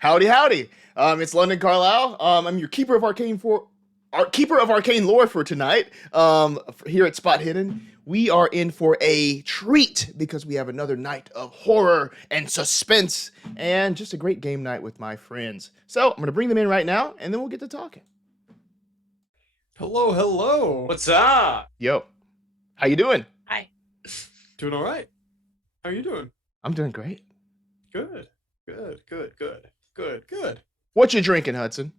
Howdy, howdy. It's London Carlisle. I'm your keeper of arcane lore for tonight. Here at Spot Hidden, we are in for a treat because we have another night of horror and suspense, and just a great game night with my friends. So I'm gonna bring them in right now, and then we'll get to talking. Hello, hello. What's up? Yo, how you doing? Hi. Doing all right. How are you doing? I'm doing great. Good. What you drinking, Hudson?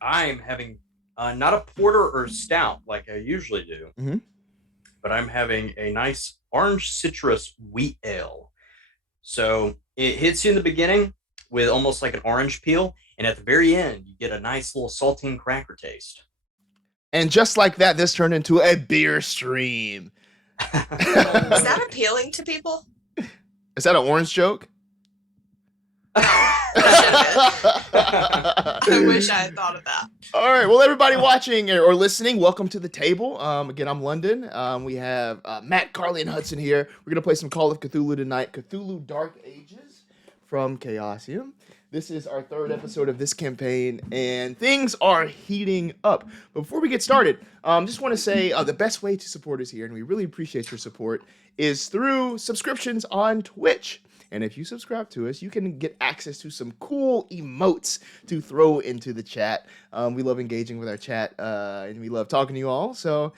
I'm having not a porter or stout like I usually do, but I'm having a nice orange citrus wheat ale. So it hits you in the beginning with almost like an orange peel, and at the very end, you get a nice little saltine cracker taste. And just like that, this turned into a beer stream. Is that appealing to people? Is that an orange joke? I wish I had thought of that. All right, well, everybody watching or listening, welcome to the table. Again, I'm London. We have Matt, Carly, and Hudson here. We're going to play some Call of Cthulhu tonight, Cthulhu Dark Ages from Chaosium. This is our third episode of this campaign, and things are heating up. But before we get started, just want to say the best way to support us here, and we really appreciate your support, is through subscriptions on Twitch. And if you subscribe to us, you can get access to some cool emotes to throw into the chat. We love engaging with our chat, and we love talking to you all. So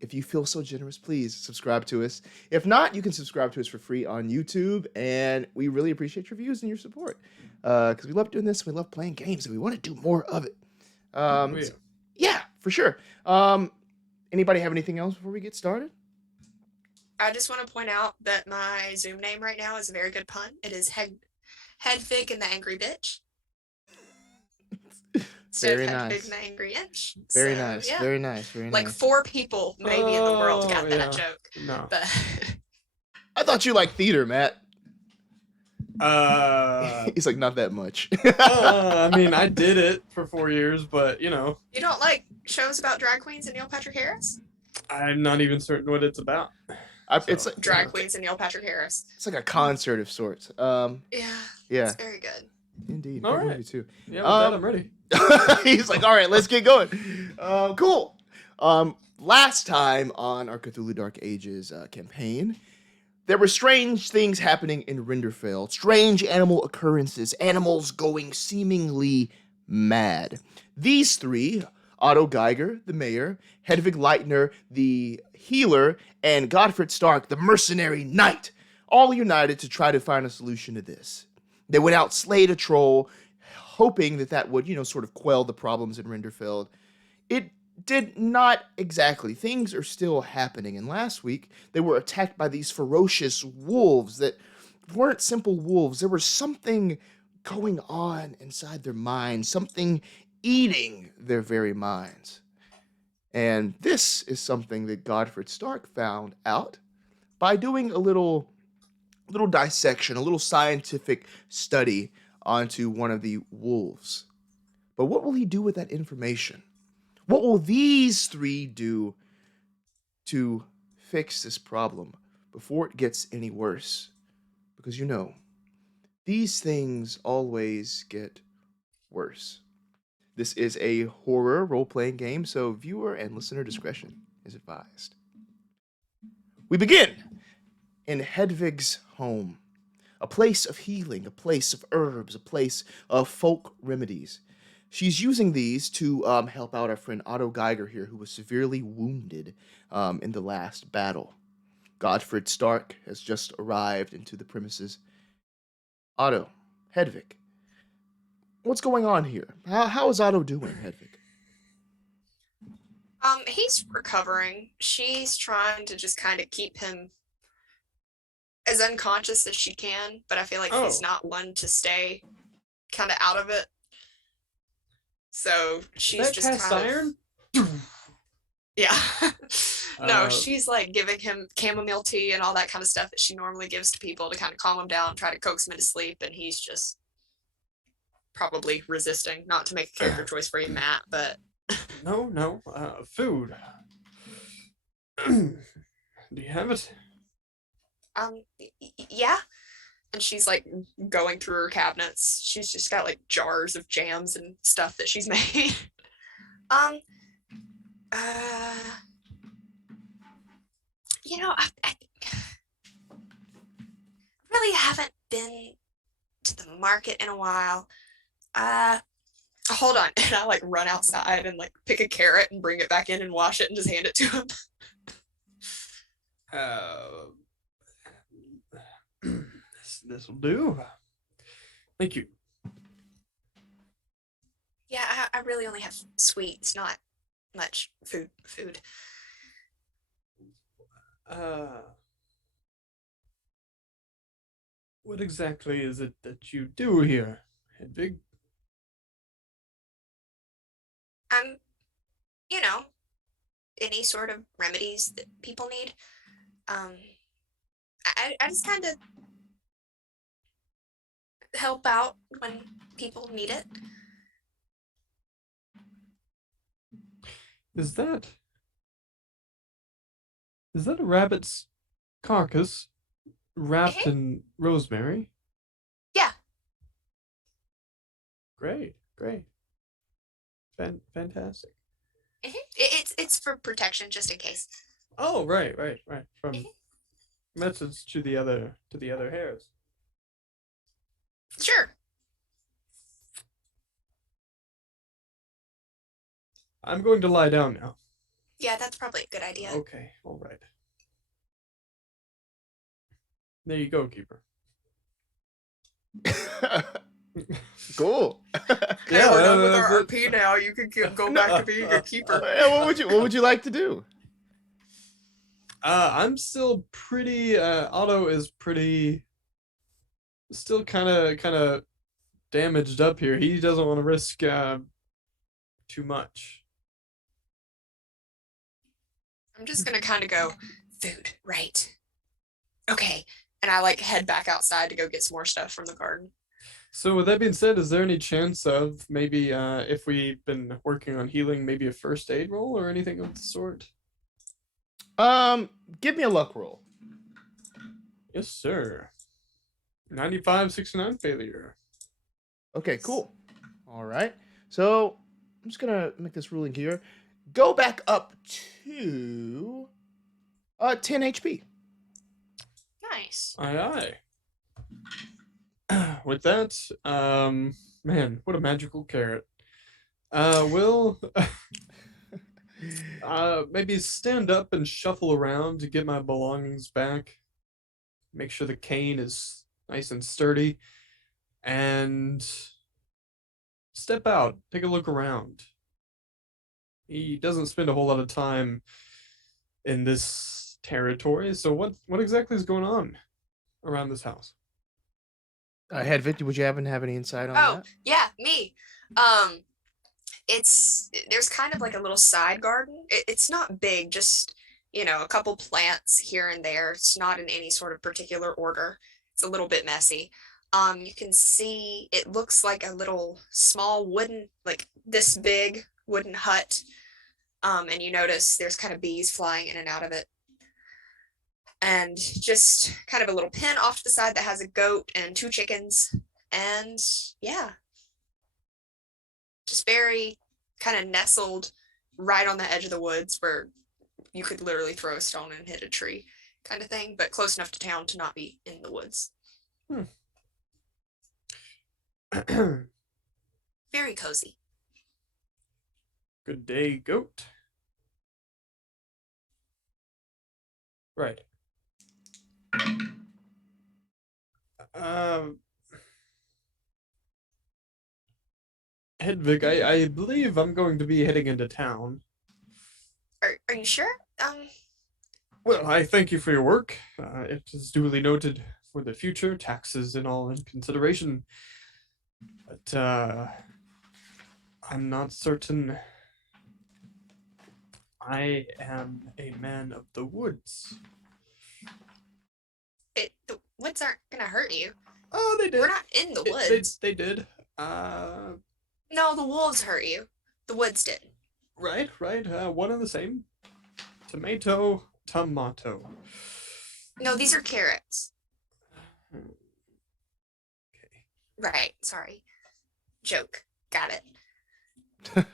if you feel so generous, please subscribe to us. If not, you can subscribe to us for free on YouTube. And we really appreciate your views and your support. Because we love doing this. We love playing games, and we want to do more of it. Yeah, for sure. Anybody have anything else before we get started? I just want to point out that my Zoom name right now is a very good pun. It is Hedwig and the Angry Bitch. Very Hedwig nice. and the Angry Inch. Very So, nice. yeah. Very nice. Very Like nice. 4 people maybe in the world got that yeah. joke. No. But I thought you liked theater, Matt. Uh, He's like, not that much. I mean, I did it for 4 years, but you know, you don't like shows about drag queens and Neil Patrick Harris? I'm not even certain what it's about. It's like Drag queens and Neil Patrick Harris. It's like a concert of sorts. Yeah. Yeah, It's very good. indeed. All Good right. movie too. Yeah, with that, I'm ready. He's like, all right, let's get going. Cool. Last time on our Cthulhu Dark Ages campaign, there were strange things happening in Rinderfell. Strange animal occurrences. Animals going seemingly mad. These three, Otto Geiger, the mayor, Hedwig Leitner, the healer, and Godfrid Stark, the mercenary knight, all united to try to find a solution to this. They went out, slayed a troll, hoping that would, sort of quell the problems in Rinderfeld. It did not exactly. Things are still happening. And last week, they were attacked by these ferocious wolves that weren't simple wolves. There was something going on inside their minds, something eating their very minds. And this is something that Godfrid Stark found out by doing a little dissection, a little scientific study onto one of the wolves. But what will he do with that information? What will these three do to fix this problem before it gets any worse? Because these things always get worse. This is a horror role-playing game, so viewer and listener discretion is advised. We begin in Hedwig's home, a place of healing, a place of herbs, a place of folk remedies. She's using these to help out our friend Otto Geiger here, who was severely wounded in the last battle. Godfrid Stark has just arrived into the premises. Otto, Hedwig, what's going on here? How is Otto doing, Hedwig? He's recovering. She's trying to just kind of keep him as unconscious as she can, but I feel like he's not one to stay kind of out of it. So she's just cast kind iron? Yeah. No, she's like giving him chamomile tea and all that kind of stuff that she normally gives to people to kind of calm him down, try to coax him into sleep, and he's just probably resisting. Not to make a character choice for you, Matt, but No. Food. Do you have it? yeah. and she's like going through her cabinets. She's just got like jars of jams and stuff that she's made. You know, I really haven't been to the market in a while. Hold on. And I like run outside and like pick a carrot and bring it back in and wash it and just hand it to him. This will do. Thank you. Yeah, I really only have sweets, not much food. What exactly is it that you do here, Hedwig? You know, any sort of remedies that people need. I just kind of help out when people need it. Is that a rabbit's carcass wrapped in rosemary? Yeah. Great. Fantastic. It's for protection, just in case. Oh, right. From message to the other hairs. Sure. I'm going to lie down now. Yeah, that's probably a good idea. Okay, all right. There you go, keeper. Cool. Yeah, we're done with our RP now. You can go back to being a keeper. What would you like to do? I'm still pretty. Otto is pretty. Still kind of damaged up here. He doesn't want to risk too much. I'm just gonna kind of go, food, right? Okay, and I like head back outside to go get some more stuff from the garden. So with that being said, is there any chance of maybe if we've been working on healing, maybe a first aid roll or anything of the sort? Give me a luck roll. Yes, sir. 95, 69 failure. Okay, cool. All right. So I'm just gonna make this ruling here. Go back up to 10 HP. Nice. Aye. With that, man, what a magical carrot. We'll maybe stand up and shuffle around to get my belongings back. Make sure the cane is nice and sturdy. And step out, take a look around. He doesn't spend a whole lot of time in this territory, so what exactly is going on around this house? Hedwig, would you happen to have any insight on that? Yeah, me. There's kind of like a little side garden. It's not big, just a couple plants here and there. It's not in any sort of particular order. It's a little bit messy. You can see it looks like a little small wooden, like this big wooden hut. And you notice there's kind of bees flying in and out of it. And just kind of a little pen off to the side that has a goat and 2 chickens. And yeah, just very kind of nestled right on the edge of the woods where you could literally throw a stone and hit a tree kind of thing, but close enough to town to not be in the woods. Very cozy. Good day, goat. Right. Hedwig, I believe I'm going to be heading into town. Are you sure? Well, I thank you for your work. It is duly noted for the future, taxes and all in consideration. But I'm not certain. I am a man of the woods. The woods aren't gonna hurt you. Oh, they did. We're not in the woods. They did. No, the wolves hurt you. The woods did. Right. One and the same. Tomato. No, these are carrots. Right. Sorry. Joke. Got it.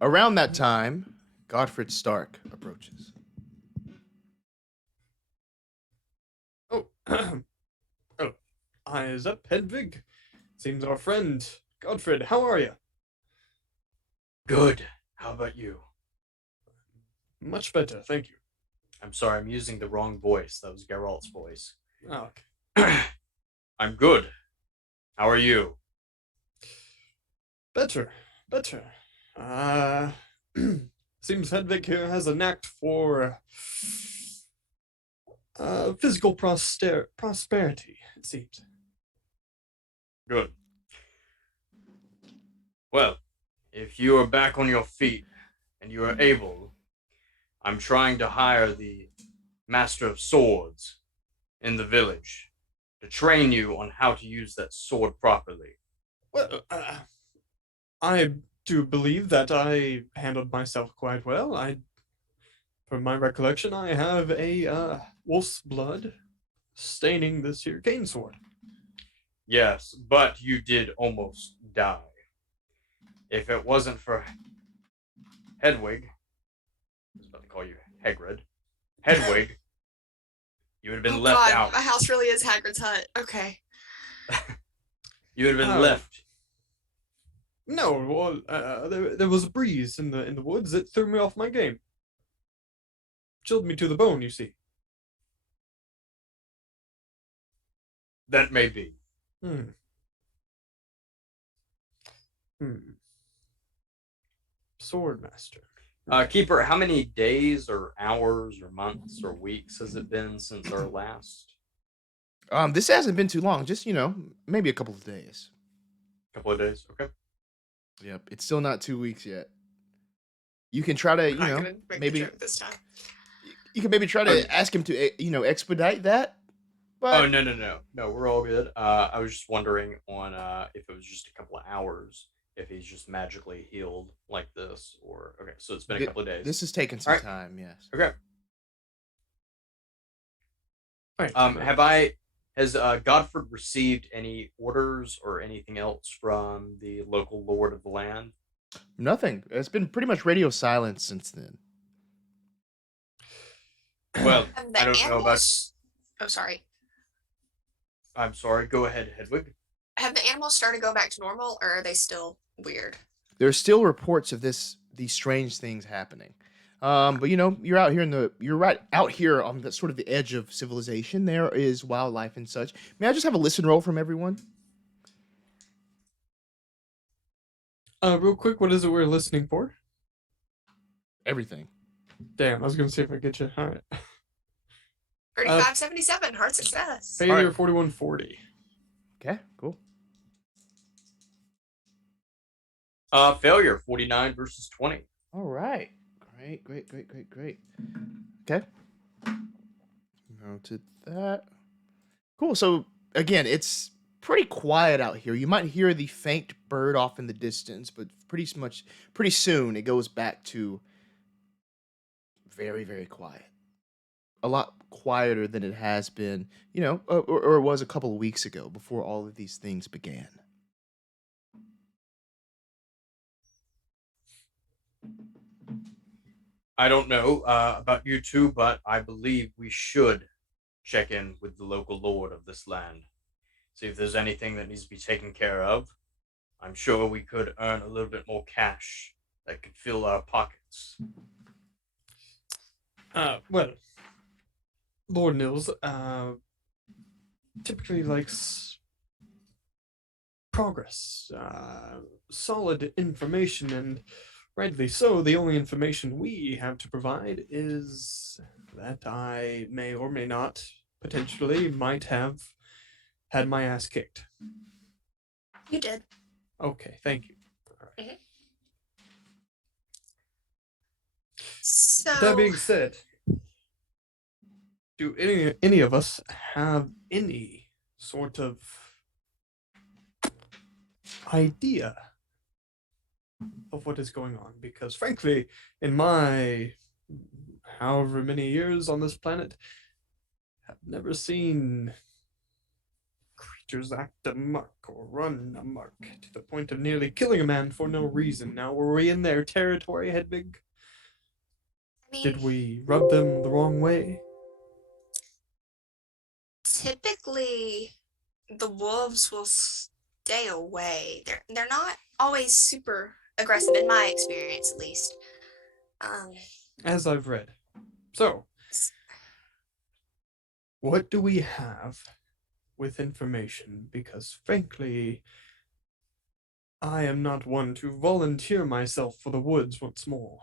Around that time, Godfrid Stark approaches. Oh, oh, eyes up, Hedwig. Seems our friend Godfrid. How are you? Good. How about you? Much better, thank you. I'm sorry, I'm using the wrong voice. That was Geralt's voice. Oh, okay. I'm good. How are you? Better. Seems Hedwig here has a knack for physical prosperity, it seems. Good. Well, if you are back on your feet and you are able, I'm trying to hire the Master of Swords in the village to train you on how to use that sword properly. Well, I do believe that I handled myself quite well. From my recollection, I have a wolf's blood staining this here cane sword. Yes, but you did almost die. If it wasn't for Hedwig, I was about to call you Hagrid, Hedwig, you would have been left out. My house really is Hagrid's hut. Okay. You would have been left. No, well, there was a breeze in the woods that threw me off my game. Chilled me to the bone, you see. That may be. Swordmaster. Keeper, how many days or hours or months or weeks has it been since our last? This hasn't been too long. Just, maybe a couple of days. Couple of days, okay. Yep, it's still not 2 weeks yet. You can try to, I'm not gonna make maybe the joke this time. you can maybe try to ask him to, expedite that. But Oh, no, we're all good. I was just wondering on if it was just a couple of hours, if he's just magically healed like this, or okay, so it's been a couple of days. This has taken some time, yes. Okay. All right. Has Godfrid received any orders or anything else from the local lord of the land? Nothing. It's been pretty much radio silence since then. Well, And the I don't know about. Oh, sorry. I'm sorry. Go ahead, Hedwig. Have the animals started to go back to normal, or are they still weird? There's still reports of these strange things happening. But you're right out here on the sort of the edge of civilization. There is wildlife and such. May I just have a listen roll from everyone? Real quick, what is it we're listening for? Everything. Damn, I was gonna see if I get you. All right. 3577, hard success. Failure right. 4140. Okay, cool. Failure 49 versus 20. All right. Great. Okay. Noted that. Cool. So again, it's pretty quiet out here. You might hear the faint bird off in the distance, but pretty soon it goes back to very, very quiet. A lot quieter than it has been, or it was a couple of weeks ago before all of these things began. I don't know about you two, but I believe we should check in with the local lord of this land. See if there's anything that needs to be taken care of. I'm sure we could earn a little bit more cash that could fill our pockets. Well, Lord Nils typically likes progress, solid information, and rightly so. The only information we have to provide is that I may or may not, potentially, might have had my ass kicked. You did. Okay, thank you. All right. Mm-hmm. So That being said, do any of us have any sort of idea of what is going on? Because frankly, in my however many years on this planet, I've never seen creatures act amok or run amok to the point of nearly killing a man for no reason. Now, were we in their territory, Hedwig? I mean, Did we rub them the wrong way? typically the wolves will stay away. They're not always super aggressive in my experience, at least. As I've read. So, what do we have with information? Because frankly, I am not one to volunteer myself for the woods once more.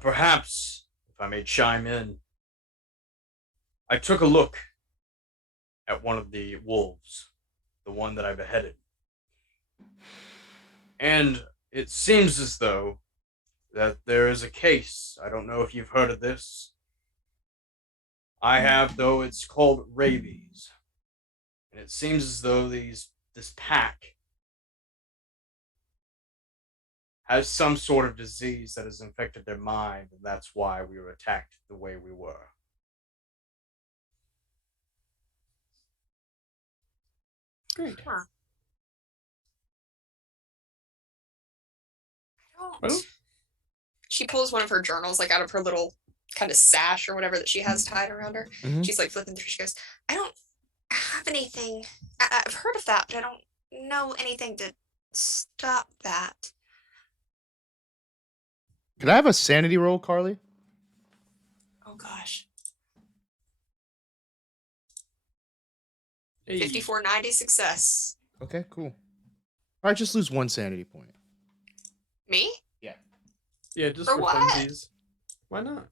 Perhaps, if I may chime in, I took a look at one of the wolves, the one that I beheaded. And it seems as though that there is a case. I don't know if you've heard of this. I have, though. It's called rabies. And it seems as though this pack has some sort of disease that has infected their mind, and that's why we were attacked the way we were. Great. Huh. Well, She pulls one of her journals, like out of her little kind of sash or whatever that she has tied around her. Mhm. She's like flipping through. She goes, I don't have anything. I've heard of that, but I don't know anything to stop that. Could I have a sanity roll, Carly? Oh gosh. hey, 5490 success. Okay, cool. All right, just lose one sanity point. Me? yeah, just For for what? funsies. Why not?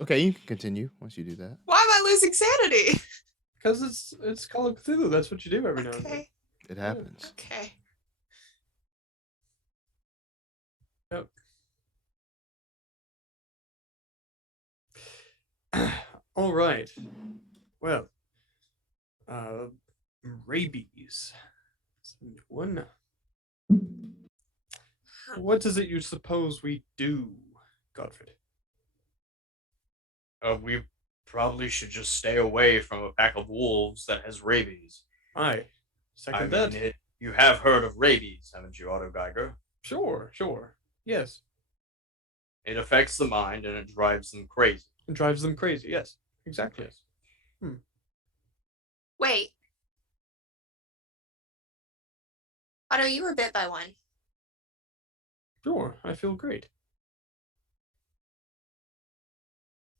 Okay, you can continue once you do that. Why am I losing sanity? Because it's Call of Cthulhu. That's what you do every now and then. Okay. It happens. Okay. Yep. All right. Well, rabies. That's a new one. What is it you suppose we do, Godfrid? We probably should just stay away from a pack of wolves that has rabies. Aye. I Second mean, that. you have heard of rabies, haven't you, Otto Geiger? Sure. Yes. It affects the mind and it drives them crazy. It drives them crazy. Yes. Exactly. Wait. Otto, you were bit by one. Sure. I feel great.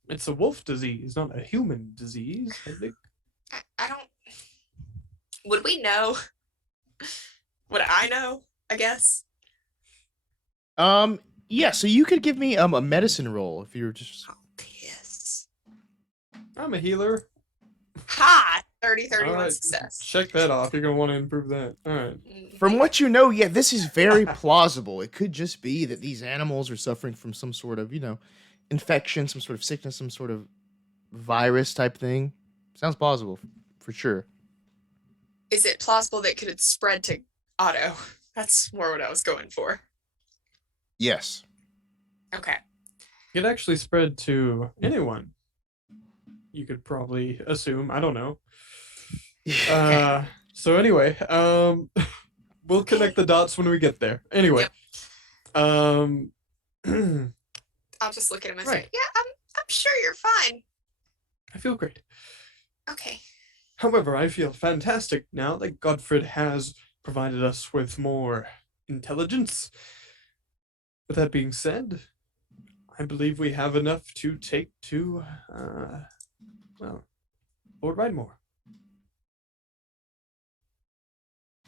It's a wolf disease, not a human disease. I think. I don't. Would we know? Would I know? I guess. Yeah. So you could give me a medicine roll if you're just. Oh, piss. I'm a healer. Ha! 30-31 All right, success. check that off. You're gonna want to improve that. All right. From what you know, yeah, this is very plausible. It could just be that these animals are suffering from some sort of, infection, some sort of sickness, some sort of virus type thing. Sounds plausible for sure. Is it plausible that it could spread to Otto? That's more what I was going for. Yes. Okay. It actually spread to anyone. You could probably assume. I don't know. So anyway, we'll connect the dots when we get there. Anyway, I'll just look at him and say, Right. "Yeah, I'm sure you're fine." I feel great. Okay. However, I feel fantastic now that Godfrid has provided us with more intelligence. With that being said, I believe we have enough to take to, Lord Rydmore.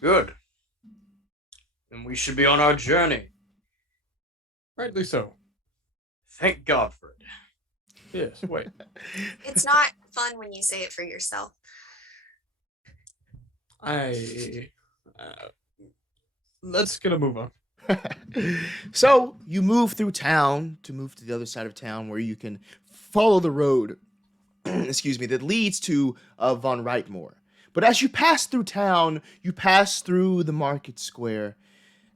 Good. Then we should be on our journey. Rightly so. Thank Godfrid. Yes, wait. It's not fun when you say it for yourself. Let's get a move on. So you move through town to move to the other side of town where you can follow the road, excuse me, that leads to Von Reitmore. But as you pass through town, you pass through the market square.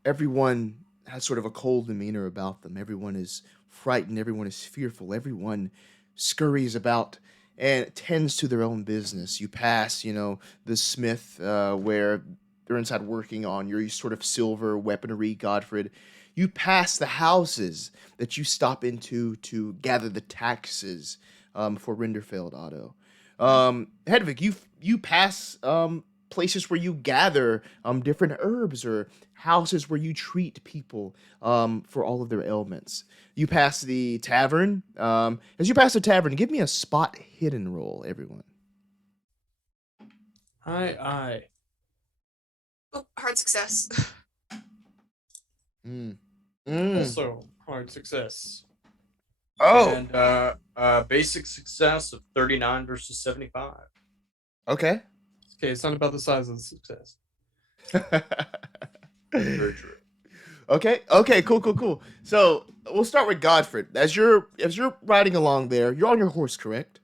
Everyone has sort of a cold demeanor about them. Everyone is frightened. Everyone is fearful. Everyone scurries about and tends to their own business. You pass, the smith where they're inside working on your sort of silver weaponry, Godfrid. You pass the houses that you stop into to gather the taxes for Rinderfeld, Otto. Hedwig, you pass places where you gather different herbs or houses where you treat people for all of their ailments. You pass the tavern. As you pass the tavern, give me a spot hidden roll, everyone. Aye. Oh, hard success. Also, hard success. Oh, And basic success of 39 versus 75. okay. Okay, it's not about the size of the success. Very true. Okay, cool. So we'll start with Godfrid. As you're riding along there, you're on your horse, correct?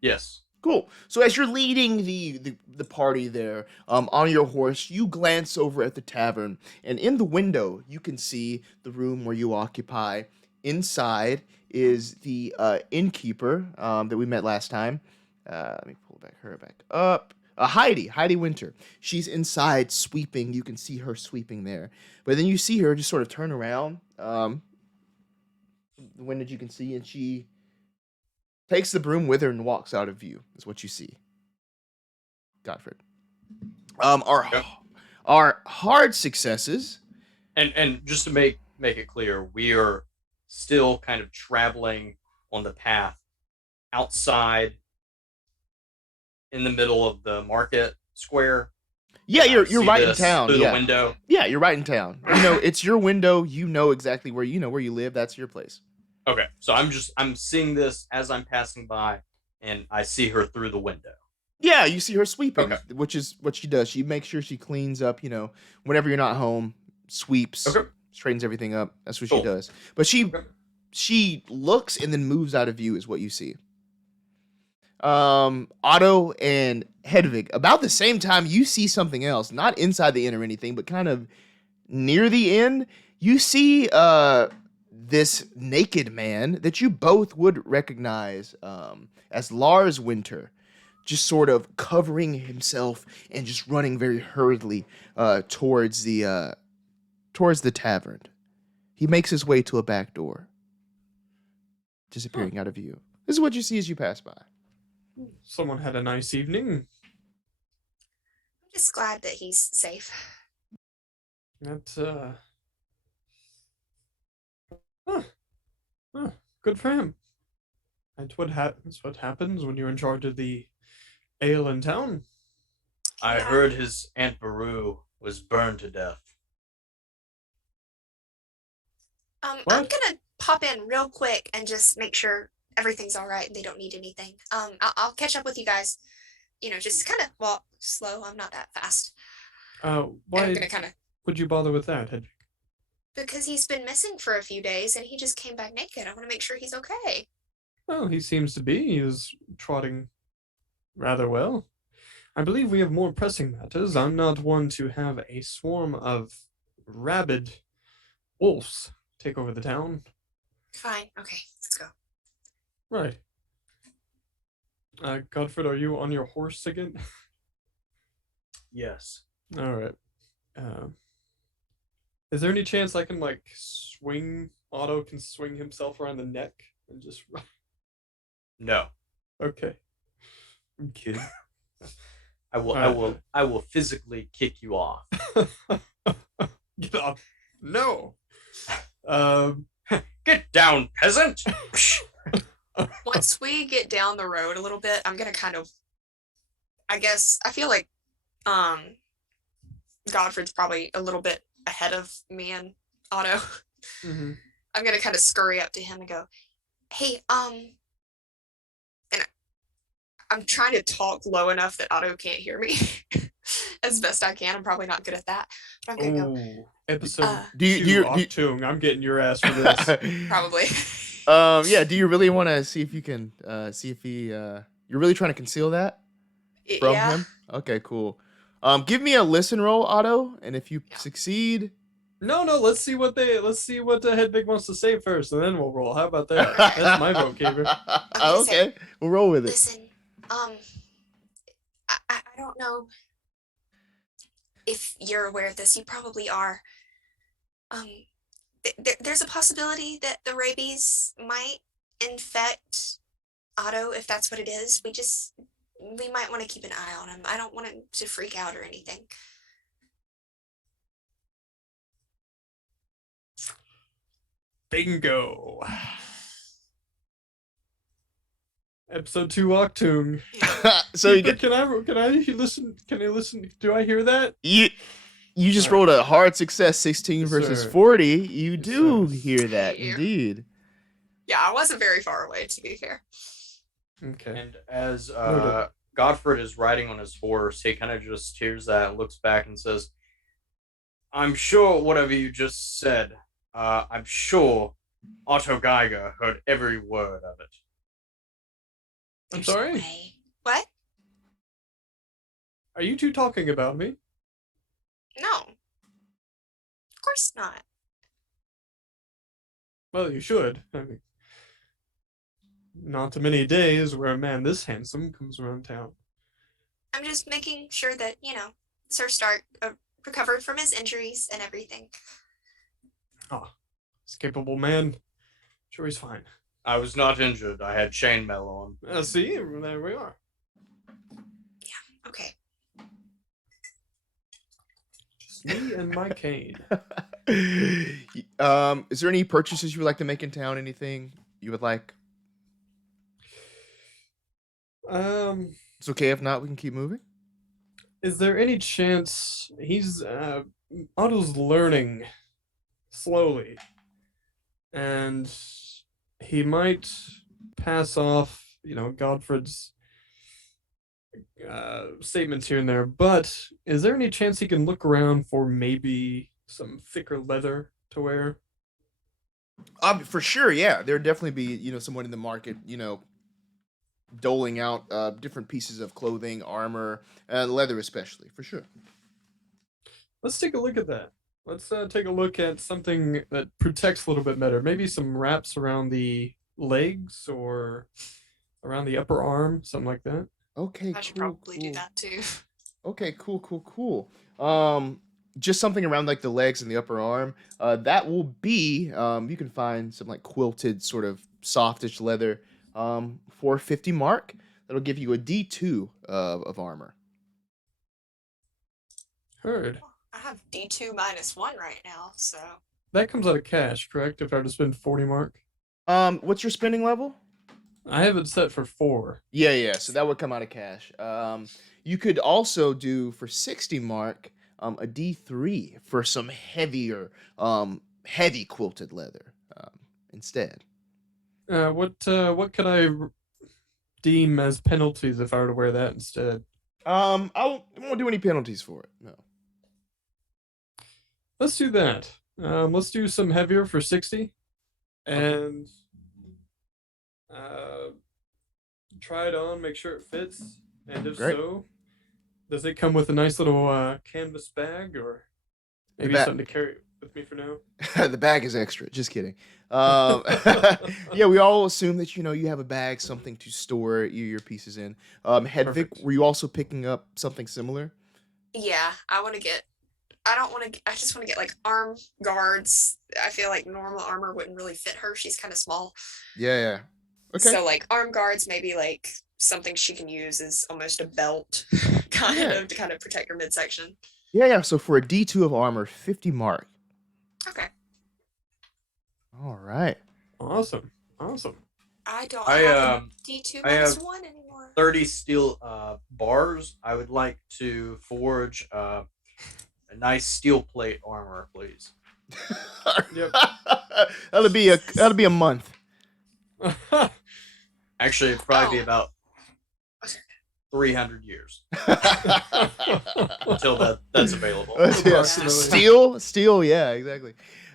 Yes. Cool. So as you're leading the party there on your horse, you glance over at the tavern, and in the window you can see the room where you occupy. Inside is the innkeeper that we met last time. Let me pull her back up. Heidi Winter. She's inside sweeping. You can see her sweeping there. But then you see her just sort of turn around. The window you can see, and she takes the broom with her and walks out of view. Is what you see. Godfrid. Our hard successes. And just to make it clear, we are still kind of traveling on the path outside in the middle of the market square. Yeah, you're right in town. Through the window. Yeah, you're right in town. It's your window. You know exactly where you live. That's your place. Okay, so I'm seeing this as I'm passing by, and I see her through the window. Yeah, you see her sweeping, Okay. which is what she does. She makes sure she cleans up, whenever you're not home, sweeps, straightens everything up. That's what she does. But she looks and then moves out of view is what you see. Otto and Hedwig, about the same time, you see something else, not inside the inn or anything, but kind of near the inn. You see this naked man that you both would recognize as Lars Winter, just sort of covering himself and just running very hurriedly towards the tavern. He makes his way to a back door, disappearing out of view. This is what you see as you pass by. Someone had a nice evening. I'm just glad that he's safe. That, good for him. That's what happens when you're in charge of the ale in town. I heard his Aunt Beru was burned to death. I'm gonna pop in real quick and just make sure everything's all right and they don't need anything. I'll catch up with you guys. Just kind of walk slow. I'm not that fast. Why I'm gonna kind of would you bother with that, Hedwig? because he's been missing for a few days and he just came back naked. I want to make sure he's okay. Well, he seems to be. He is trotting rather well. I believe we have more pressing matters. I'm not one to have a swarm of rabid wolves take over the town. Fine. Okay, let's go. Right. Godfrid, are you on your horse again? Yes. All right. Is there any chance I can swing? Otto can swing himself around the neck and just. No. Okay. I'm kidding. I will physically kick you off. Get off. No. Get down, peasant. Once we get down the road a little bit, I'm gonna kind of, I feel like Godfrid's probably a little bit ahead of me and Otto. Mm-hmm. I'm gonna kind of scurry up to him and go, hey, and I'm trying to talk low enough that Otto can't hear me as best I can. I'm probably not good at that, but I'm gonna go. Episode Do you Octung, I'm getting your ass for this. Probably. Yeah. Do you really want to see if you can see if he? You're really trying to conceal that from him? Okay, cool. Give me a listen roll, Otto, and if you succeed, No, let's see what Hedwig wants to say first, and then we'll roll. How about that? That's my vote, Caver. Okay, we'll roll with it. Listen, I don't know if you're aware of this. You probably are. There's a possibility that the rabies might infect Otto, if that's what it is. We might want to keep an eye on him. I don't want him to freak out or anything. Bingo. Episode 2 Octung. So you get, can I listen? Can I listen? Do I hear that? you just rolled a hard success, 16 Yes, versus sir. 40. You Yes, do sir. hear that, Yeah. indeed. Yeah, I wasn't very far away, to be fair. Okay. And as Noted. Godfrid is riding on his horse, he kind of just hears that, looks back, and says, "I'm sure whatever you just said, I'm sure Otto Geiger heard every word of it." I'm There's no sorry. way. What? Are you two talking about me? No. Of course not. Well, you should. I mean, not too many days where a man this handsome comes around town. I'm just making sure that, Sir Stark recovered from his injuries and everything. He's a capable man. Sure, he's fine. I was not injured. I had chainmail on. See, there we are. Okay. Just me and my cane. Is there any purchases you would like to make in town? Anything you would like? It's okay if not. We can keep moving. Is there any chance Otto's learning slowly, and he might pass off, Godfrid's statements here and there, but is there any chance he can look around for maybe some thicker leather to wear? For sure, yeah. There'd definitely be, someone in the market, doling out different pieces of clothing, armor, leather especially, for sure. Let's take a look at that. Let's take a look at something that protects a little bit better. Maybe some wraps around the legs or around the upper arm, something like that. Okay, I should cool, probably do that too. Okay, cool. Just something around like the legs and the upper arm. That will be, you can find some like quilted sort of softish leather, for 50 mark. That'll give you a D2 of armor. Heard. I have D2 -1 right now, so. That comes out of cash, correct? If I were to spend 40 mark? What's your spending level? I have it set for 4. Yeah. So that would come out of cash. You could also do for 60 mark, a D3 for some heavier, heavy quilted leather, instead. What could I deem as penalties if I were to wear that instead? I won't do any penalties for it. No. Let's do that. Let's do some heavier for 60, and try it on, make sure it fits, and if Great. so, does it come with a nice little canvas bag, or maybe something to carry with me for now? The bag is extra. Just kidding. Yeah, we all assume that you have a bag, something to store your pieces in. Hedwig, Perfect. were you also picking up something similar? Yeah, I just want to get like arm guards. I feel like normal armor wouldn't really fit her. She's kind of small. Yeah. Okay. So like arm guards, maybe like something she can use as almost a belt kind Yeah. of to kind of protect her midsection. Yeah. So for a D2 of armor, 50 mark. Okay. All right. Awesome. I don't I have a D2 I have -1 anymore. 30 steel bars. I would like to forge a nice steel plate armor, please. Yep. that'll be a month. Actually, it'd probably be Oh. about Oh, sorry. 300 years until that's available. Yeah, Approximately. steel. Yeah, exactly.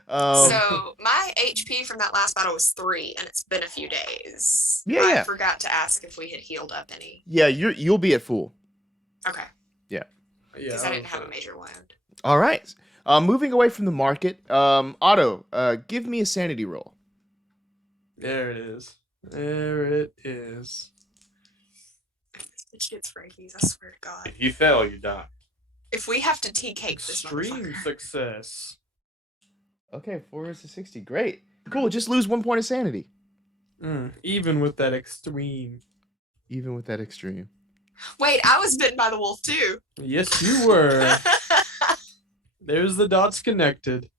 So my HP from that last battle was 3, and it's been a few days. Yeah, I yeah. forgot to ask if we had healed up any. Yeah, you'll be at full. Okay, Yeah. because I didn't have a major wound. All right. Moving away from the market, Otto, give me a sanity roll. There it is. There it is. This shit's Frankie's, I swear to God. If you fail, you die. If we have to tea cake this Extreme motherfucker. success. Okay, 4 versus 60. Great. Cool. Just lose 1 point of sanity. Even with that extreme. Even with that extreme. Wait, I was bitten by the wolf too. Yes, you were. There's the dots connected.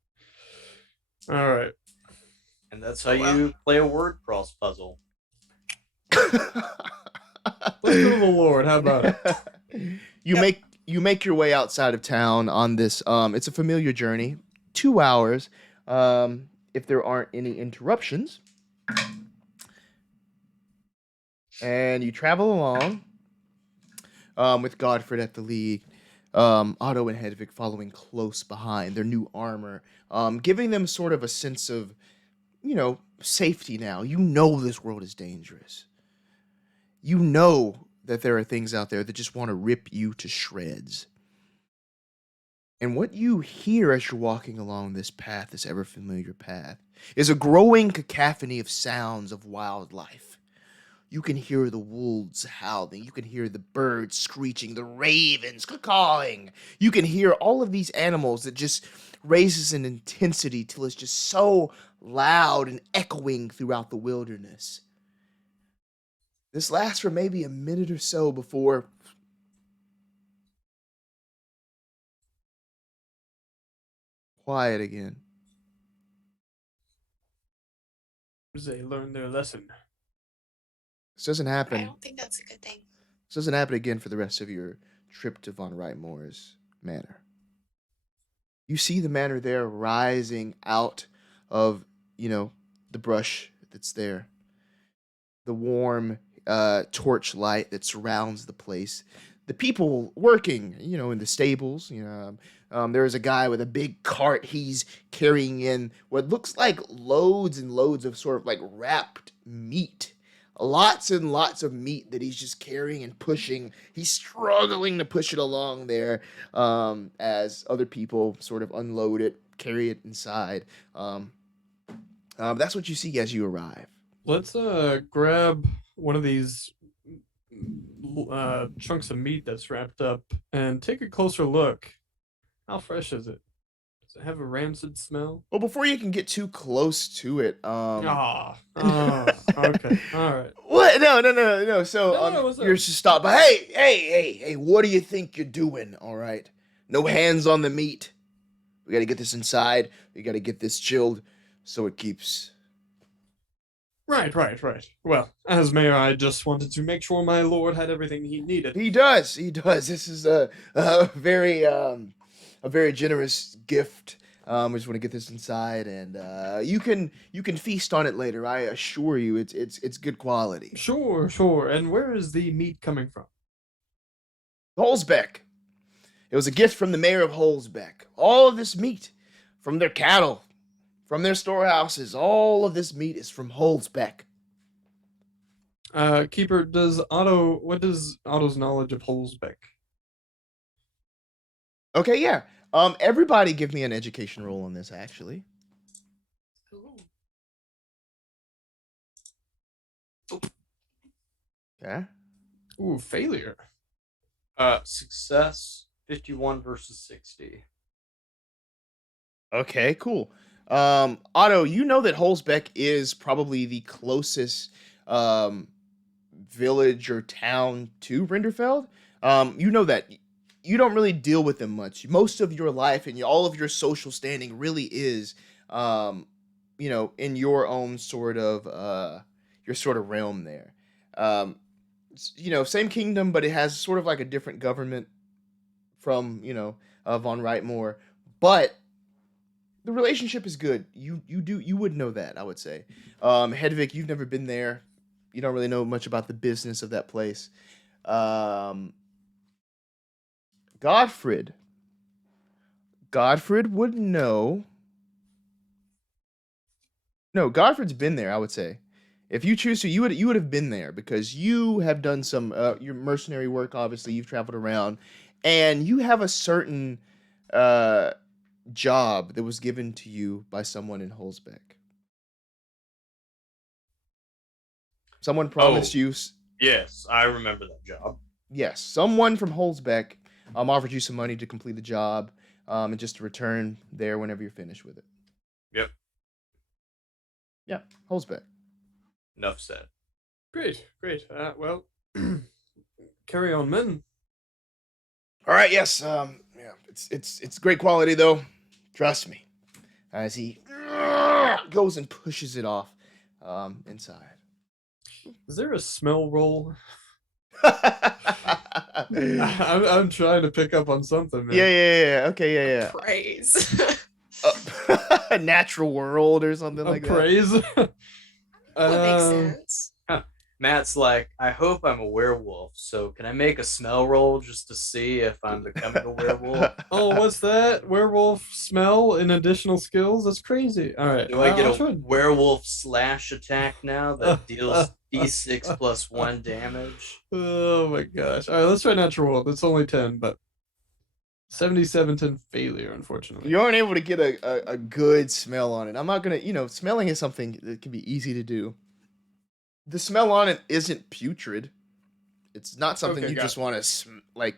All right. And that's how you play a word cross puzzle. Let's go to the Lord. How about it? You make your way outside of town on this. It's a familiar journey, 2 hours. If there aren't any interruptions, and you travel along with Godfrid at the lead, Otto and Hedwig following close behind, their new armor, giving them sort of a sense of, safety now. You know this world is dangerous. You know that there are things out there that just want to rip you to shreds. And what you hear as you're walking along this path, this ever-familiar path, is a growing cacophony of sounds of wildlife. You can hear the wolves howling. You can hear the birds screeching, the ravens cawing. You can hear all of these animals that just raises in intensity till it's just so loud and echoing throughout the wilderness. This lasts for maybe a minute or so before quiet again. They learned their lesson. This doesn't happen. I don't think that's a good thing. This doesn't happen again for the rest of your trip to Von Reitmore's manor. You see the manor there rising out of, the brush that's there. The warm torch light that surrounds the place. The people working, in the stables. There is a guy with a big cart. He's carrying in what looks like loads and loads of sort of like wrapped meat. Lots and lots of meat that he's just carrying and pushing. He's struggling to push it along there as other people sort of unload it, carry it inside. That's what you see as you arrive. Let's grab one of these chunks of meat that's wrapped up and take a closer look. How fresh is it? Does it have a rancid smell? Well, before you can get too close to it, okay, all right. What? No. So No, what's up? you're just stopped by. Hey! What do you think you're doing? All right, no hands on the meat. We got to get this inside. We got to get this chilled so it keeps. Right. Well, as mayor, I just wanted to make sure my lord had everything he needed. He does. This is a very generous gift. We just want to get this inside, and you can feast on it later. I assure you, it's good quality. Sure. And where is the meat coming from? Holzbeck. It was a gift from the mayor of Holzbeck. All of this meat from their cattle, from their storehouses, all of this meat is from Holzbeck. Keeper, what does Otto's knowledge of Holzbeck? Okay, yeah. Everybody give me an education roll on this, actually. Ooh. Yeah. Ooh, failure. Success, 51 versus 60. Okay, cool. Otto, you know that Holzbeck is probably the closest village or town to Rinderfeld. You know that. You don't really deal with them much. Most of your life and all of your social standing really is, in your own sort of realm there. Same kingdom, but it has sort of like a different government from, Von Reitmore. But the relationship is good. You would know that, I would say. Hedwig, you've never been there. You don't really know much about the business of that place. Godfrid would know. No, Godfrid's been there, I would say. If you choose to, you would have been there because you have done some your mercenary work. Obviously, you've traveled around, and you have a certain job that was given to you by someone in Holzbeck? Someone promised you. Yes, I remember that job. Yes, someone from Holzbeck offered you some money to complete the job, and just to return there whenever you're finished with it. Yep. Yeah, Holzbeck. Enough said. Great. Well, carry on, men. All right. Yes. Yeah. It's great quality though. Trust me. As he goes and pushes it off inside. Is there a smell roll? Yeah. I'm trying to pick up on something, man. Yeah. Okay. Yeah. Praise. A natural world or something like that. Praise. That would make sense. Matt's like, I hope I'm a werewolf, so can I make a smell roll just to see if I'm becoming a werewolf? Oh, what's that? Werewolf smell and additional skills? That's crazy. All right. Do I get I'll a try. werewolf slash attack now that deals d6 plus 1 damage? Oh my gosh. All right, let's try natural world. It's only 10, but 77 10 failure, unfortunately. You aren't able to get a good smell on it. I'm not gonna, smelling is something that can be easy to do. The smell on it isn't putrid. It's not something Okay, you got just want to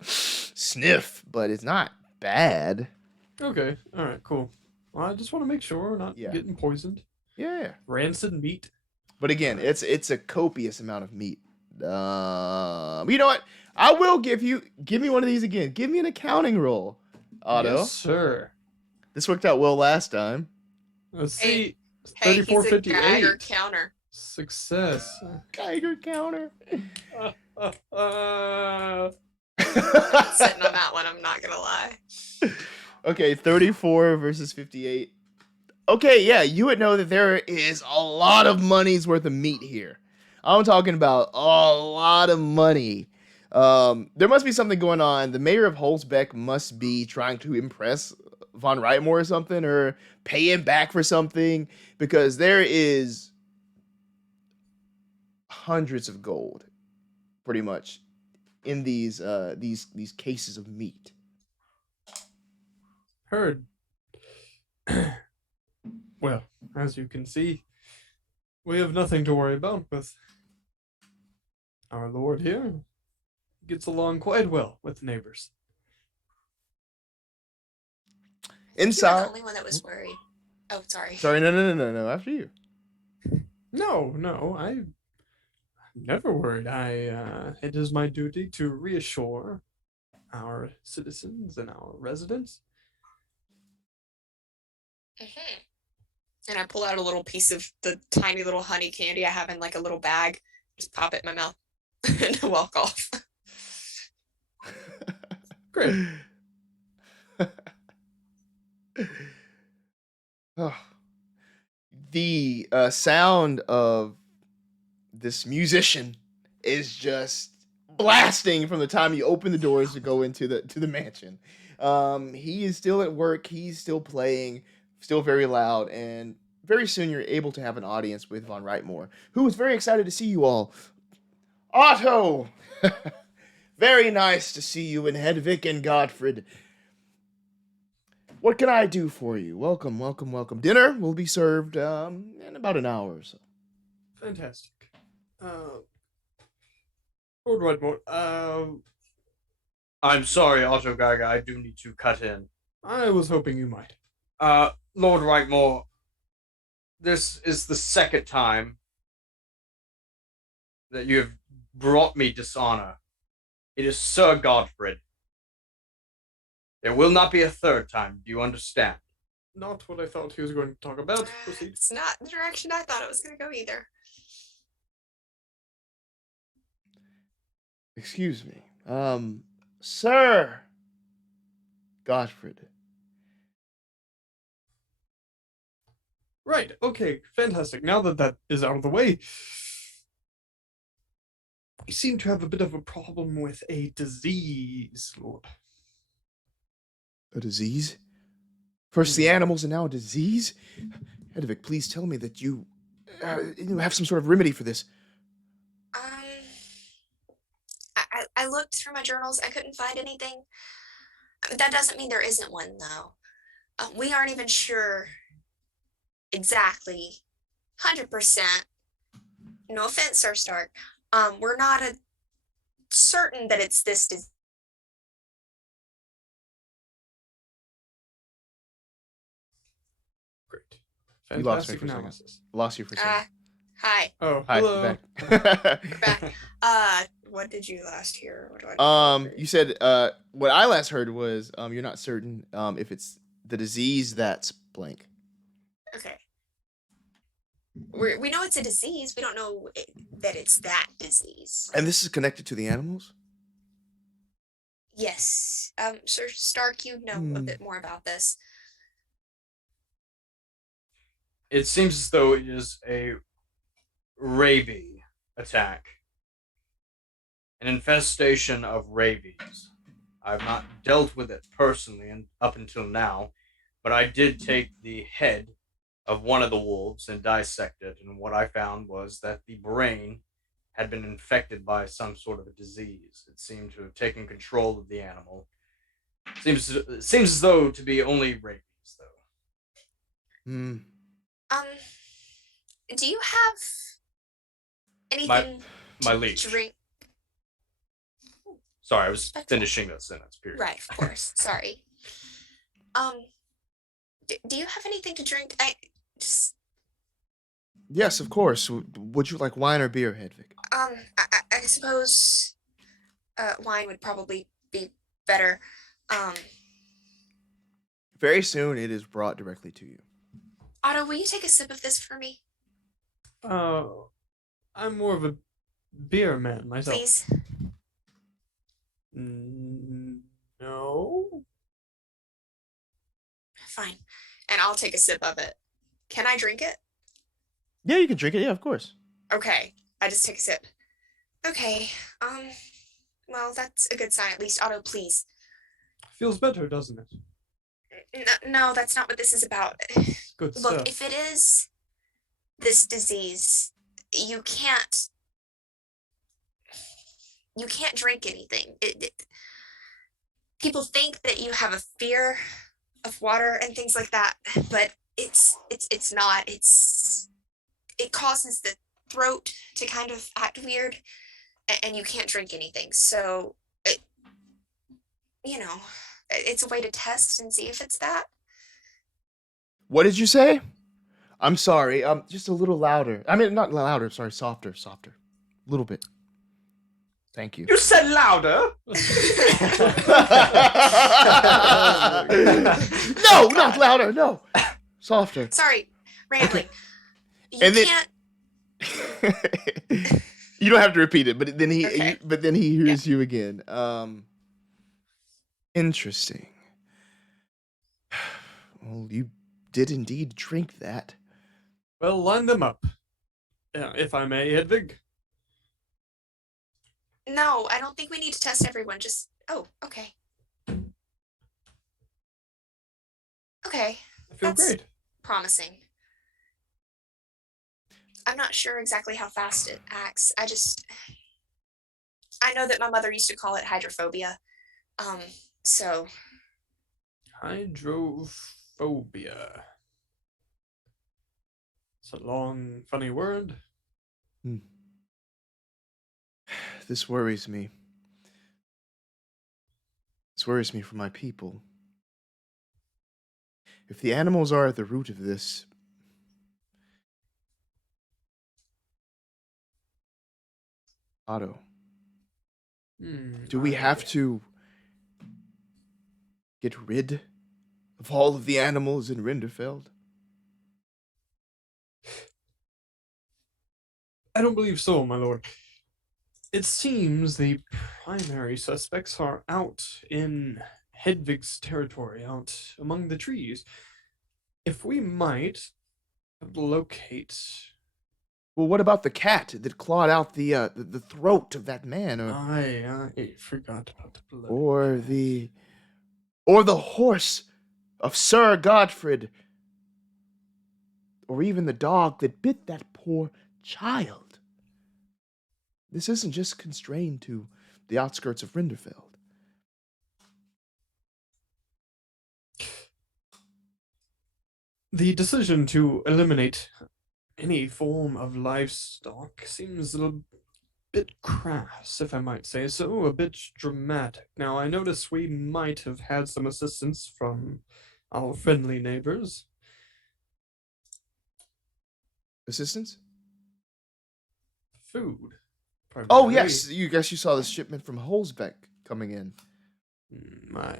sniff, but it's not bad. Okay. All right, cool. Well, I just want to make sure we're not getting poisoned. Yeah. Rancid meat. But again, it's a copious amount of meat. You know what? I will give me one of these again. Give me an accounting roll, Otto. Yes, sir. This worked out well last time. Let's Hey, see. Hey, he's a 3458. Geiger counter. Success. Geiger counter. Sitting on that one, I'm not gonna lie. Okay, 34 versus 58. Okay, yeah, you would know that there is a lot of money's worth of meat here. I'm talking about a lot of money. There must be something going on. The mayor of Holzbeck must be trying to impress von Reitmore or something, or pay him back for something, because there is hundreds of gold, pretty much, in these cases of meat. Heard. Well, as you can see, we have nothing to worry about with our lord here. Gets along quite well with neighbors. You're the Inside. only one that was worried. Oh, sorry. Sorry, no. After you. No, I'm never worried. It is my duty to reassure our citizens and our residents. Mm-hmm. And I pull out a little piece of the tiny little honey candy I have in like a little bag. Just pop it in my mouth and walk off. Great. Oh. The sound of this musician is just blasting from the time you open the doors to go into the mansion. He is still at work. He's still playing, still very loud, and very soon you're able to have an audience with von Reitmore, who is very excited to see you all. Otto! Very nice to see you, and Hedwig and Godfrid. What can I do for you? Welcome. Dinner will be served in about an hour or so. Fantastic. Lord Whitemore, I'm sorry, Otto Geiger, I do need to cut in. I was hoping you might. Lord Whitemore, this is the second time that you have brought me dishonor. It is Sir Godfrid. There will not be a third time. Do you understand? Not what I thought he was going to talk about. Proceed. It's not the direction I thought it was going to go either. Excuse me. Sir Godfrid. Right. Okay. Fantastic. Now that that is out of the way, we seem to have a bit of a problem with a disease, Lord. A disease? First the animals and now a disease? Hedwig, please tell me that you have some sort of remedy for this. I looked through my journals. I couldn't find anything. That doesn't mean there isn't one, though. We aren't even sure exactly 100%. No offense, Sir Stark. We're not certain that it's this disease. Great. You lost me Fantastic for a second. analysis. Lost you for a second. Hi. Oh, Hi, hello. you're back. You're back. What did you last hear? What do I You said what I last heard was you're not certain if it's the disease that's blank. Okay. We know it's a disease. We don't know that it's that disease. And this is connected to the animals? Yes. Sir Stark, you know a bit more about this. It seems as though it is a rabies attack. An infestation of rabies. I've not dealt with it personally up until now, but I did take the head of one of the wolves and dissect it, and what I found was that the brain had been infected by some sort of a disease. It seemed to have taken control of the animal. Seems as though to be only rabies, though. Do you have anything my to leech. drink? Sorry, I was finishing that sentence. Period. Right, of course. Sorry. Do you have anything to drink? Yes, of course. Would you like wine or beer, Hedwig? I suppose wine would probably be better. Very soon it is brought directly to you. Otto, will you take a sip of this for me? I'm more of a beer man myself. Please. No. Fine. And I'll take a sip of it. Can I drink it? Yeah, you can drink it. Yeah, of course. Okay. I just take a sip. Okay. Well, that's a good sign. At least, Otto, please. Feels better, doesn't it? No, that's not what this is about. Good Look, stuff. if it is this disease, you can't drink anything. People think that you have a fear of water and things like that, but it's not. It causes the throat to kind of act weird, and you can't drink anything. So, it's a way to test and see if it's that. What did you say? I'm sorry. Just a little louder. I mean, not louder. Sorry, softer. A little bit. Thank you. You said louder. No, not louder. No, softer. Sorry, rambling. Okay. Can't. You don't have to repeat it, but then he Okay. hears you again. Interesting. Well, you did indeed drink that. Well, line them up. If I may, Hedwig. No, I don't think we need to test everyone. Just okay. Okay. I feel That's great. promising. I'm not sure exactly how fast it acts. I know that my mother used to call it hydrophobia. So. Hydrophobia. It's a long, funny word. This worries me. This worries me for my people. If the animals are at the root of this, Otto, do we have to get rid of all of the animals in Rinderfeld? I don't believe so, my lord. It seems the primary suspects are out in Hedwig's territory, out among the trees. If we might locate... Well, what about the cat that clawed out the throat of that man? I forgot about the blood. Or the horse of Sir Godfrid. Or even the dog that bit that poor child. This isn't just constrained to the outskirts of Rinderfeld. The decision to eliminate any form of livestock seems a little bit crass, if I might say so, a bit dramatic. Now, I notice we might have had some assistance from our friendly neighbors. Assistance? Food. Oh, Primarily. yes. You guess you saw this shipment from Holzbeck coming in. My.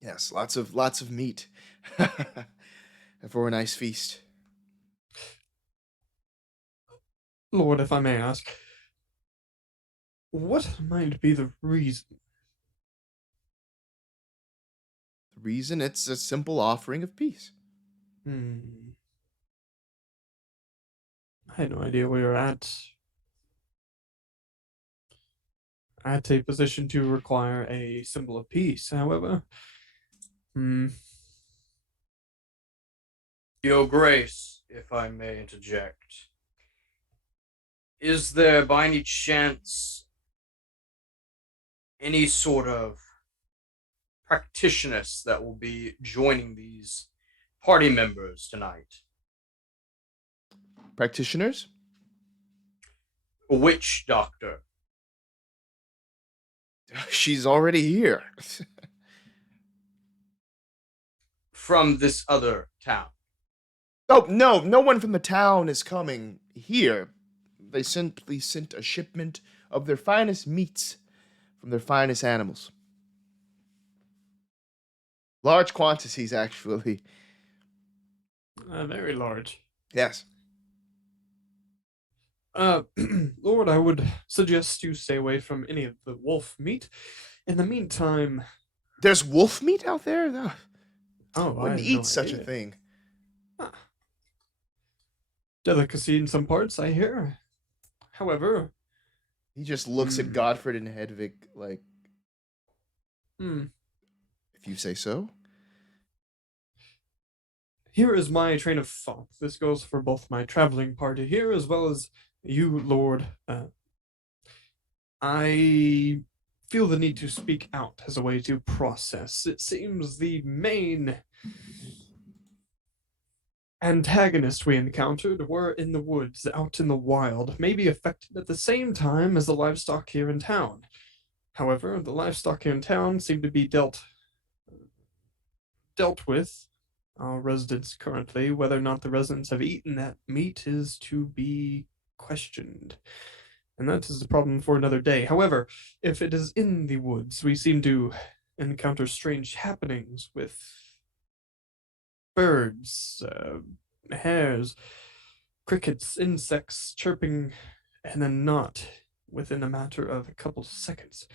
Yes, lots of meat. And for a nice feast. Lord, if I may ask, what might be the reason? The reason, it's a simple offering of peace. I had no idea we were at a position to require a symbol of peace. However, Your Grace, if I may interject, is there by any chance any sort of practitioners that will be joining these party members tonight? Practitioners? A witch doctor. She's already here. From this other town. Oh, no one from the town is coming here. They simply sent a shipment of their finest meats from their finest animals. Large quantities, actually. very large. Yes. Lord, I would suggest you stay away from any of the wolf meat. In the meantime, There's wolf meat out there? No. I Wouldn't had eat no such a idea. thing. Delicacy in some parts, I hear. However, He just looks at Godfrid and Hedwig like, if you say so. Here is my train of thought. This goes for both my traveling party here as well as you, Lord. I feel the need to speak out as a way to process. It seems the main antagonists we encountered were in the woods, out in the wild, maybe affected at the same time as the livestock here in town. However, the livestock here in town seem to be dealt with. Our residents currently, whether or not the residents have eaten that meat is to be questioned. And that is a problem for another day. However, if it is in the woods, we seem to encounter strange happenings with birds, hares, crickets, insects chirping, and then not within a matter of a couple seconds.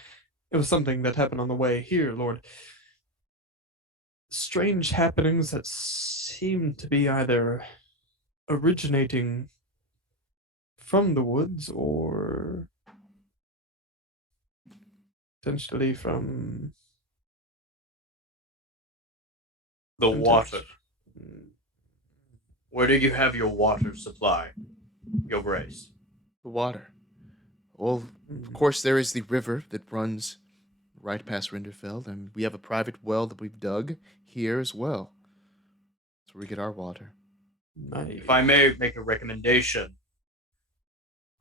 It was something that happened on the way here, Lord. Strange happenings that seem to be either originating from the woods or potentially from the water. Where do you have your water supply, Your Grace? The water. Well, of course, there is the river that runs right past Rinderfeld, and we have a private well that we've dug here as well. That's where we get our water. If I may make a recommendation,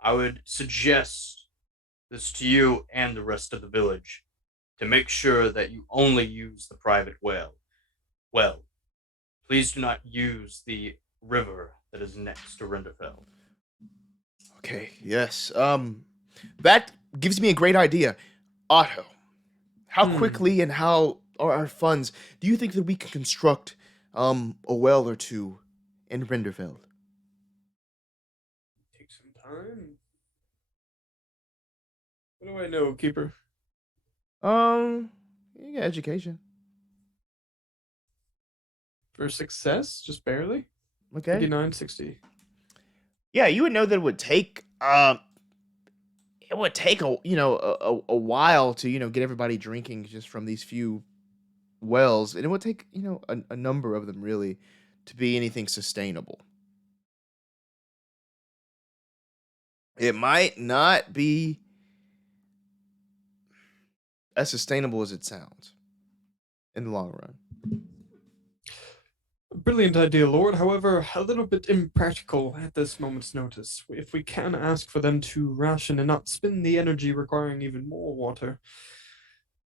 I would suggest this to you and the rest of the village to make sure that you only use the private well. Well, please do not use the river that is next to Rinderfeld. Okay, yes. That gives me a great idea. Otto, how quickly and how are our funds do you think that we can construct a well or two in Rinderfeld? Take some time. What do I know, Keeper? Yeah, education. For success, just barely. Okay. 5960. Yeah, you would know that it would take a while to get everybody drinking just from these few wells, and it would take a number of them really to be anything sustainable. It might not be as sustainable as it sounds in the long run. Brilliant idea, Lord. However, a little bit impractical at this moment's notice. If we can ask for them to ration and not spend the energy requiring even more water,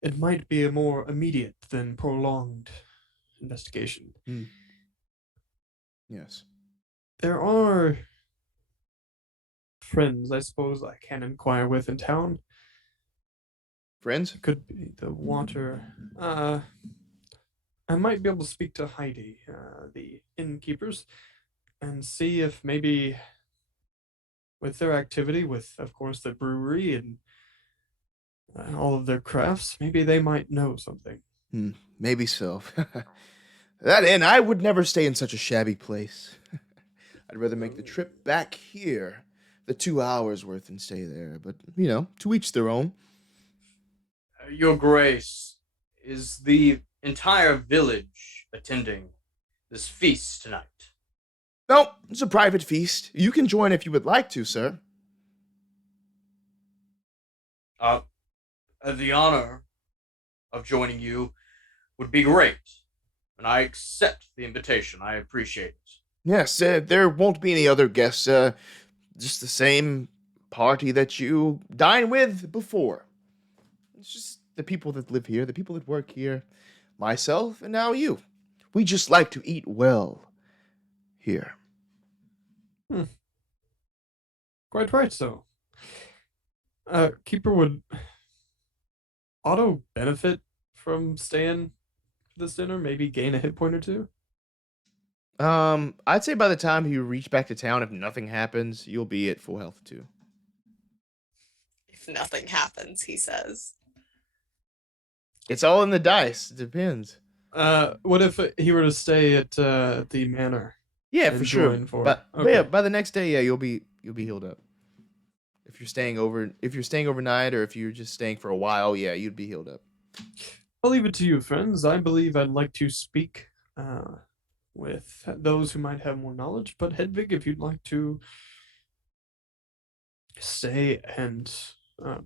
it might be a more immediate than prolonged investigation. Yes. There are friends, I suppose, I can inquire with in town. Friends? It could be the water. I might be able to speak to Heidi, the innkeepers, and see if maybe with their activity, with, of course, the brewery and all of their crafts, maybe they might know something. Maybe so. That inn, I would never stay in such a shabby place. I'd rather make the trip back here, the 2 hours worth, and stay there. But, to each their own. Your Grace, is the entire village attending this feast tonight? No, it's a private feast. You can join if you would like to, sir. The honor of joining you would be great, and I accept the invitation. I appreciate it. Yes, there won't be any other guests. Just the same party that you dined with before. It's just the people that live here, the people that work here, myself, and now you. We just like to eat well here. Quite right, so. Keeper, would Otto benefit from staying for this dinner? Maybe gain a hit point or two? I'd say by the time you reach back to town, if nothing happens, you'll be at full health too. If nothing happens, he says. It's all in the dice. It depends. What if he were to stay at the manor? Yeah, and for sure. join for- But okay. yeah, by the next day, yeah, you'll be healed up. If you're staying overnight, or if you're just staying for a while, yeah, you'd be healed up. I'll leave it to you, friends. I believe I'd like to speak with those who might have more knowledge. But Hedwig, if you'd like to stay and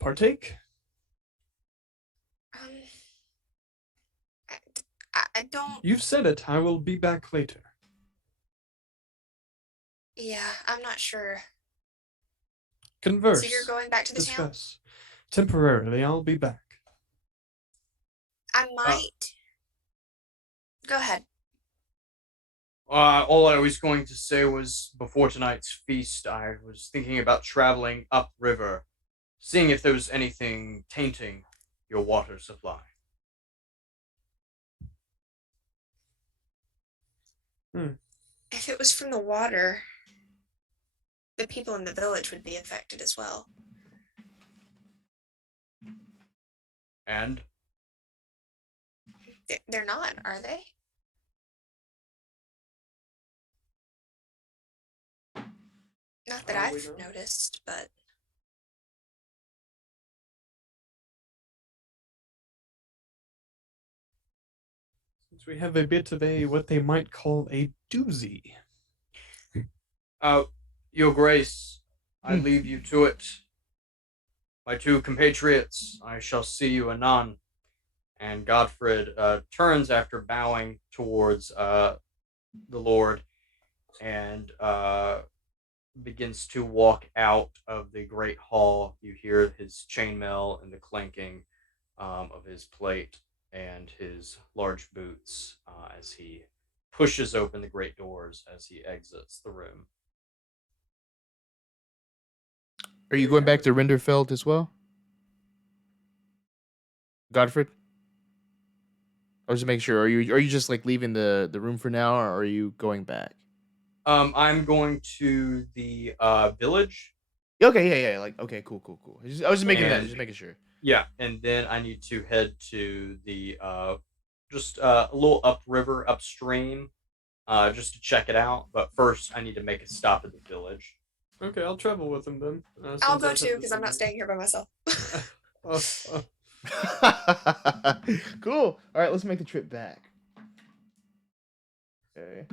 partake. I don't. You've said it. I will be back later. Yeah, I'm not sure. Converse. So you're going back to the town? Discuss. Temporarily, I'll be back. I might. Go ahead. All I was going to say was, before tonight's feast, I was thinking about traveling upriver, seeing if there was anything tainting your water supply. If it was from the water, the people in the village would be affected as well. And? They're not, are they? Not that Probably I've not. noticed, but Since we have a bit of a what they might call a doozy. Your Grace, I leave you to it. My two compatriots, I shall see you anon. And Godfrid turns after bowing towards the Lord and begins to walk out of the great hall. You hear his chainmail and the clanking of his plate and his large boots as he pushes open the great doors as he exits the room. Are you going back to Rinderfeld as well, Godfrid? I was just making sure. Are you just like leaving the room for now, or are you going back? I'm going to the village. Okay, yeah. Like, okay, cool. I was just making that. And- Just making sure. Yeah, and then I need to head to the just a little upriver, upstream, just to check it out. But first, I need to make a stop at the village. Okay, I'll travel with him then. I'll go too because I'm not staying here by myself. Cool. All right, let's make the trip back. Okay.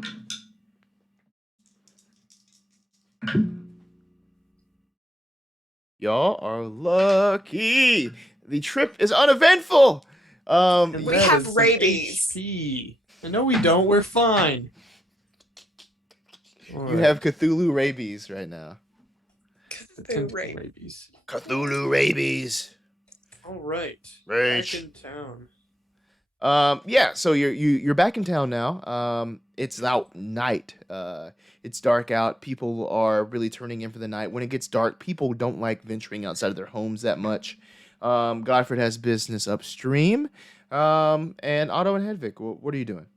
Y'all are lucky. The trip is uneventful. We have rabies. HP. No, we don't. We're fine. You have Cthulhu rabies right now. Cthulhu rabies. rabies. Cthulhu rabies. All right. Rage. Back in town. Yeah, so you're back in town now. It's out night. It's dark out. People are really turning in for the night. When it gets dark, people don't like venturing outside of their homes that much. Godfrid has business upstream. And Otto and Hedwig, what are you doing?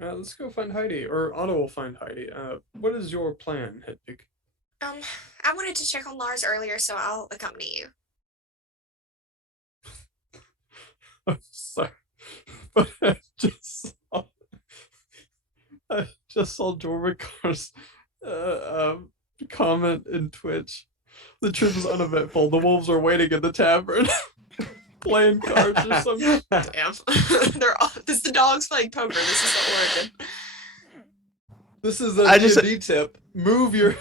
Let's go find Heidi, or Otto will find Heidi. What is your plan, Hedwig? I wanted to check on Lars earlier, so I'll accompany you. I'm sorry, but I just saw Jorvikar's comment in Twitch. The trip is uneventful. The wolves are waiting in the tavern, playing cards or something. Damn. This is the dogs playing poker. This is the origin. This is a D&D tip. Move your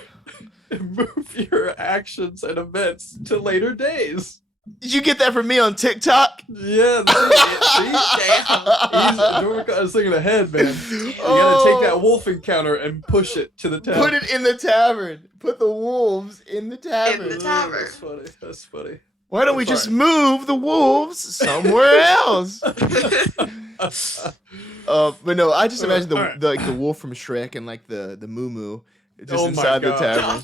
actions and events to later days. Did you get that from me on TikTok? Yeah, I was thinking ahead, man. You gotta take that wolf encounter and push it to the tavern. Put it in the tavern. Put the wolves in the tavern. In the tavern. That's funny. That's funny. Why don't we just move the wolves somewhere else? But no, I just imagine the wolf from Shrek and like the moo moo just inside the tavern.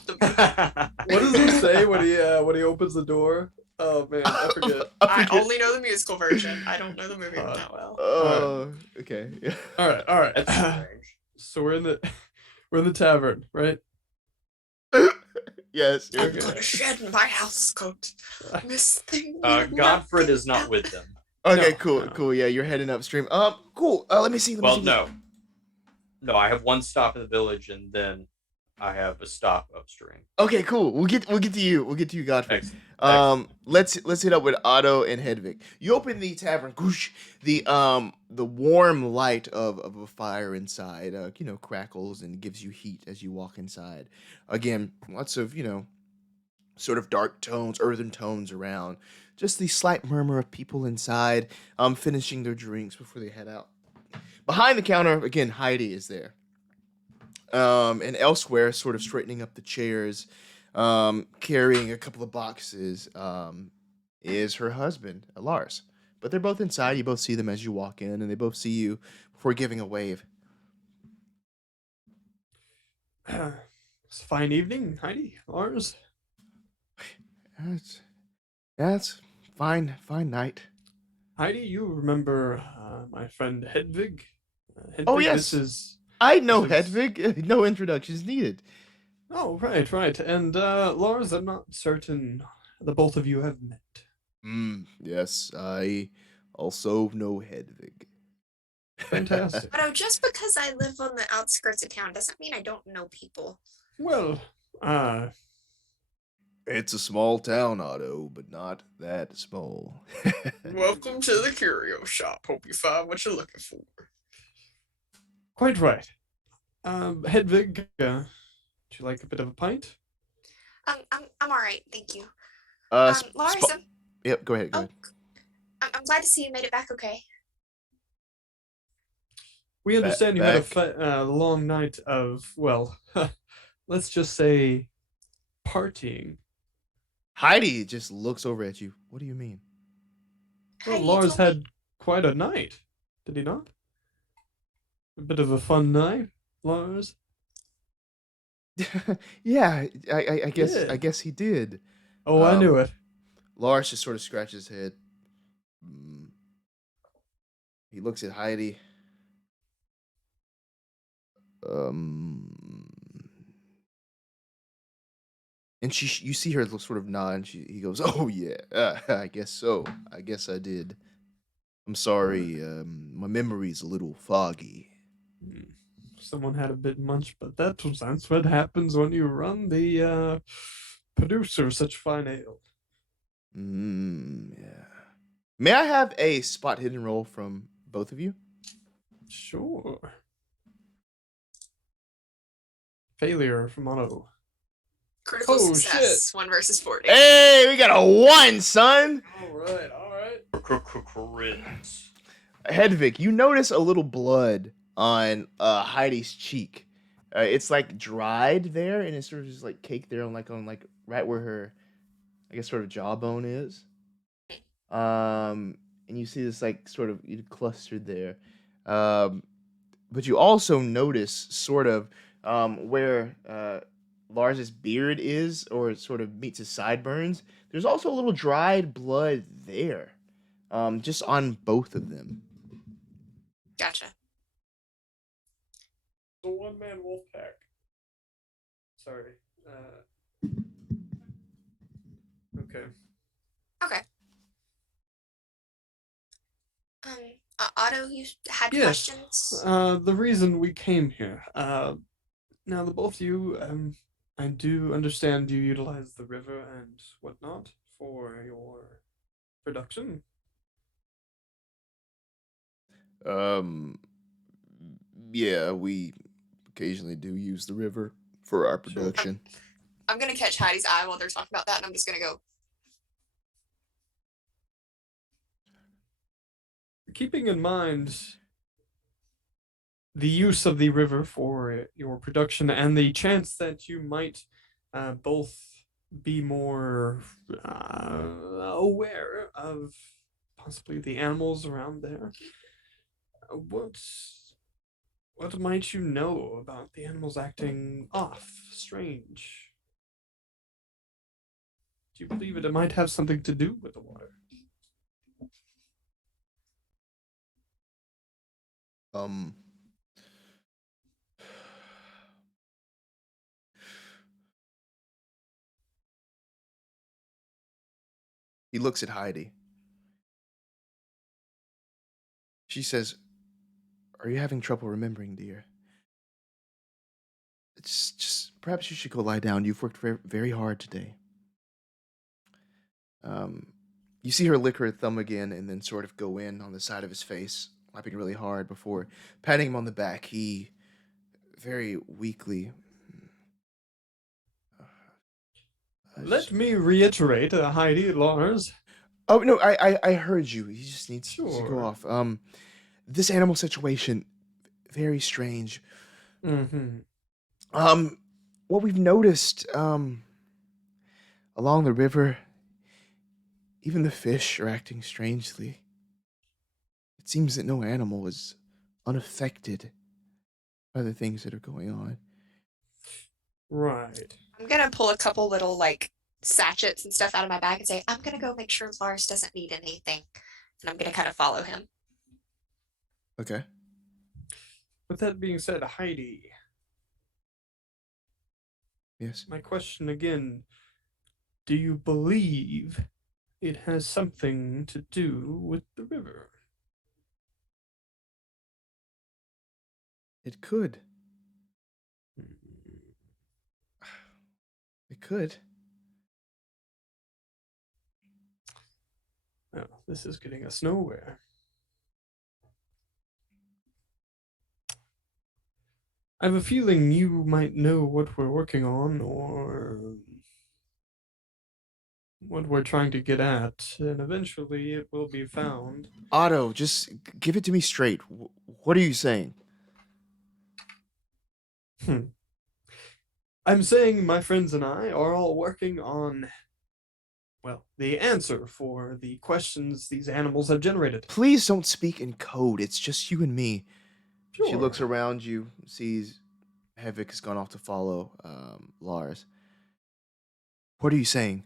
What does he say when he opens the door? Oh man, I forget. I only know the musical version. I don't know the movie that well. Oh, okay. Yeah. All right. That's strange. So we're in the tavern, right? Yes. I'm gonna shed my house coat. Miss thing. Godfrid is not with them. Okay, cool. Yeah, you're heading upstream. Cool. Let me see. No, I have one stop in the village, and then I have a stop upstream. Okay, cool. We'll get to you. We'll get to you, Godfrid. Excellent. Let's hit up with Otto and Hedwig. You open the tavern. Goosh, the warm light of a fire inside, crackles and gives you heat as you walk inside. Again, lots of sort of dark tones, earthen tones around. Just the slight murmur of people inside, finishing their drinks before they head out. Behind the counter, again, Heidi is there. And elsewhere, sort of straightening up the chairs, carrying a couple of boxes, is her husband, Lars. But they're both inside. You both see them as you walk in, and they both see you before giving a wave. It's a fine evening, Heidi, Lars. That's fine night. Heidi, you remember my friend Hedwig? Hedwig? Oh, yes. I know Hedwig. No introductions needed. Oh, right. And Lars, I'm not certain the both of you have met. Yes, I also know Hedwig. Fantastic. But just because I live on the outskirts of town doesn't mean I don't know people. Well, it's a small town, Otto, but not that small. Welcome to the curio shop. Hope you find what you're looking for. Quite right. Hedwig, would you like a bit of a pint? I'm all right, thank you. Lars, Yep, go ahead. I'm glad to see you made it back okay. We understand you had a long night of, well, let's just say, partying. Heidi just looks over at you. What do you mean? Well, Lars had quite a night, did he not? A bit of a fun night, Lars. Yeah, I guess he did. Oh, I knew it. Lars just sort of scratches his head. He looks at Heidi. And you see her sort of nod, and he goes, "Oh yeah, I guess so. I guess I did. I'm sorry, my memory's a little foggy." Someone had a bit much, but that's what happens when you run the producer of such fine ale. Yeah. May I have a spot hidden roll from both of you? Sure. Failure from Otto. Critical success. Shit. 1 versus 40. Hey, we got a 1, son. All right. Crits. Hedwig, you notice a little blood on Heidi's cheek. It's like dried there, and it's sort of just like caked there on like right where her, I guess, sort of jawbone is. And you see this like sort of clustered there. But you also notice sort of where Lars's beard is, or it sort of meets his sideburns. There's also a little dried blood there, just on both of them. Gotcha. The one-man wolf pack. Sorry. Okay. Okay. Otto, you had Yes. questions? The reason we came here. Now the both of you, I do understand you utilize the river and whatnot for your production. Yeah, we occasionally do use the river for our Sure. production. I'm gonna catch Heidi's eye while they're talking about that, and I'm just gonna go, Keeping in mind the use of the river for your production and the chance that you might both be more aware of possibly the animals around there. What might you know about the animals acting off, strange? Do you believe it might have something to do with the water? He looks at Heidi. She says, "Are you having trouble remembering, dear? It's just perhaps you should go lie down. You've worked very, very hard today." You see her lick her thumb again and then sort of go in on the side of his face, wiping really hard before patting him on the back. He very weakly. Let me reiterate, Heidi, Lars. Oh no, I heard you. He just needs to go Sure. off. This animal situation, very strange. Mm-hmm. What we've noticed, along the river, even the fish are acting strangely. It seems that no animal is unaffected by the things that are going on. Right. I'm gonna pull a couple little like sachets and stuff out of my bag and say, I'm gonna go make sure Lars doesn't need anything. And I'm gonna kind of follow him. Okay. With that being said, Heidi, Yes. my question again, do you believe it has something to do with the river? It could. It could. Well, this is getting us nowhere. I have a feeling you might know what we're working on or what we're trying to get at, and eventually it will be found. Otto, just give it to me straight. What are you saying? I'm saying my friends and I are all working on, well, the answer for the questions these animals have generated. Please don't speak in code. It's just you and me. Sure. She looks around you, sees Hedwig has gone off to follow Lars. What are you saying?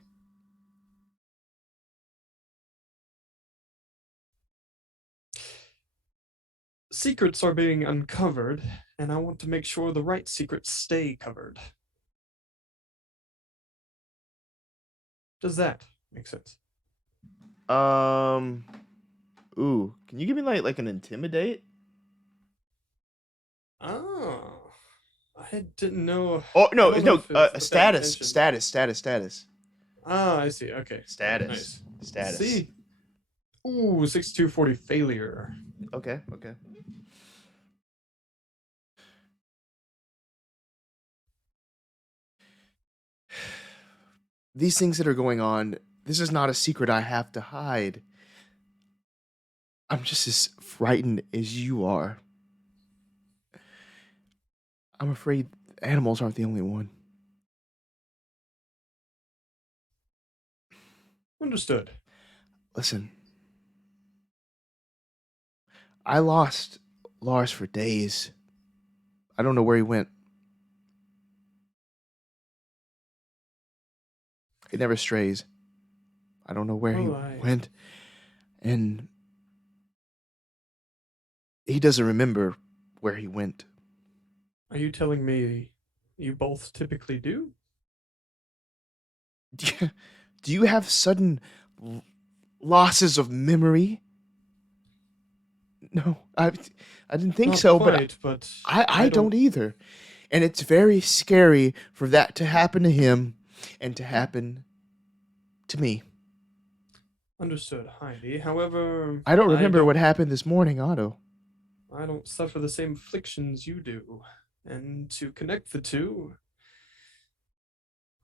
Secrets are being uncovered, and I want to make sure the right secrets stay covered. Does that make sense? Ooh, can you give me like an intimidate? Oh, I didn't know. Oh no, I don't know no, if it's put that status. Ah, I see. Okay. Status. Nice. Status. See. Ooh, 6240 failure. Okay. These things that are going on, this is not a secret I have to hide. I'm just as frightened as you are. I'm afraid animals aren't the only one. Understood. Listen, I lost Lars for days. I don't know where he went. He never strays. I don't know where he went. And he doesn't remember where he went. Are you telling me you both typically do? Do you have sudden losses of memory? No, I didn't think Not so, quite, but I don't either. And it's very scary for that to happen to him and to happen to me. Understood, Heidi. However, I don't remember what happened this morning, Otto. I don't suffer the same afflictions you do. And to connect the two,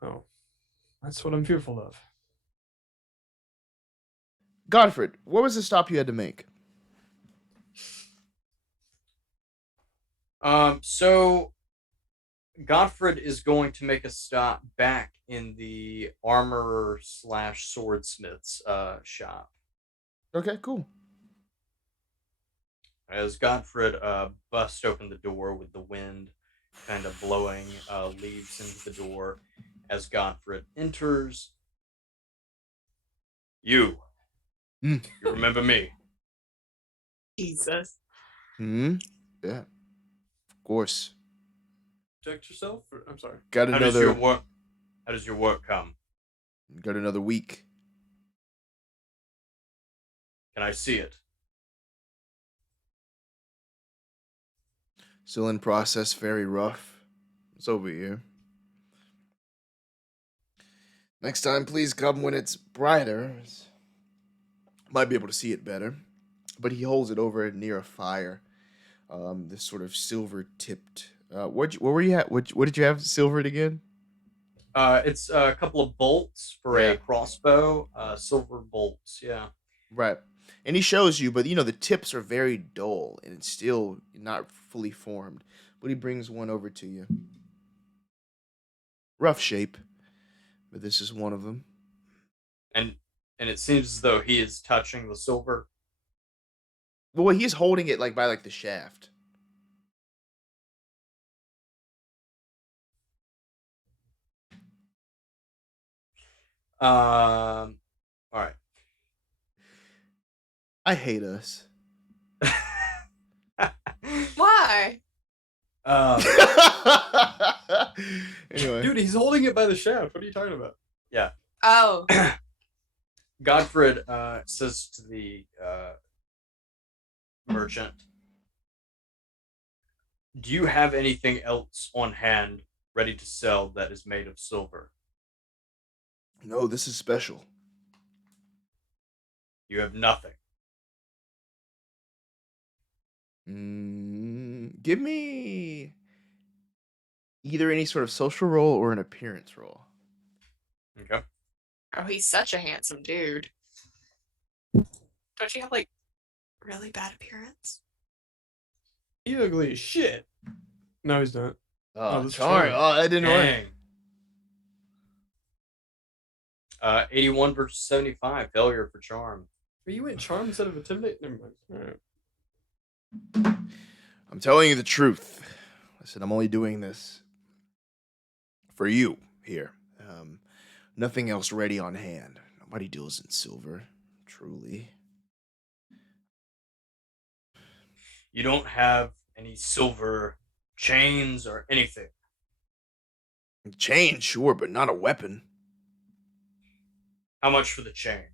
oh, that's what I'm fearful of. Godfrid, what was the stop you had to make? So Godfrid is going to make a stop back in the armor / swordsmith's shop. Okay, cool. As Godfrid busts open the door with the wind kind of blowing leaves into the door, as Godfrid enters, you remember me? Jesus. Yeah, of course. Protect yourself? I'm sorry. Got How another. How does your work come? Got another week. Can I see it? Still in process, very rough. It's over here. Next time, please come when it's brighter. Might be able to see it better. But he holds it over near a fire. This sort of silver-tipped. What were you at? What did you have silvered again? It's a couple of bolts for a crossbow. Silver bolts, yeah. Right. And he shows you, but the tips are very dull and it's still not fully formed. But he brings one over to you. Rough shape, but this is one of them. And it seems as though he is touching the silver. Well, he's holding it by the shaft. All right. I hate us. Why? Anyway. Dude, he's holding it by the shaft. What are you talking about? Yeah. Oh. Godfrid says to the merchant, do you have anything else on hand ready to sell that is made of silver? No, this is special. You have nothing. Give me either any sort of social role or an appearance role. Okay. Oh, he's such a handsome dude. Don't you have really bad appearance? He ugly as shit. No, he's not. Oh, that's charm. charm. Oh, that didn't work. Dang. 81 versus 75. Failure for charm. Are you in charm instead of intimidate? Never mind. All right. I'm telling you the truth. Listen, I'm only doing this for you here. Nothing else ready on hand. Nobody deals in silver, truly. You don't have any silver chains or anything. Chain, sure, but not a weapon. How much for the chain?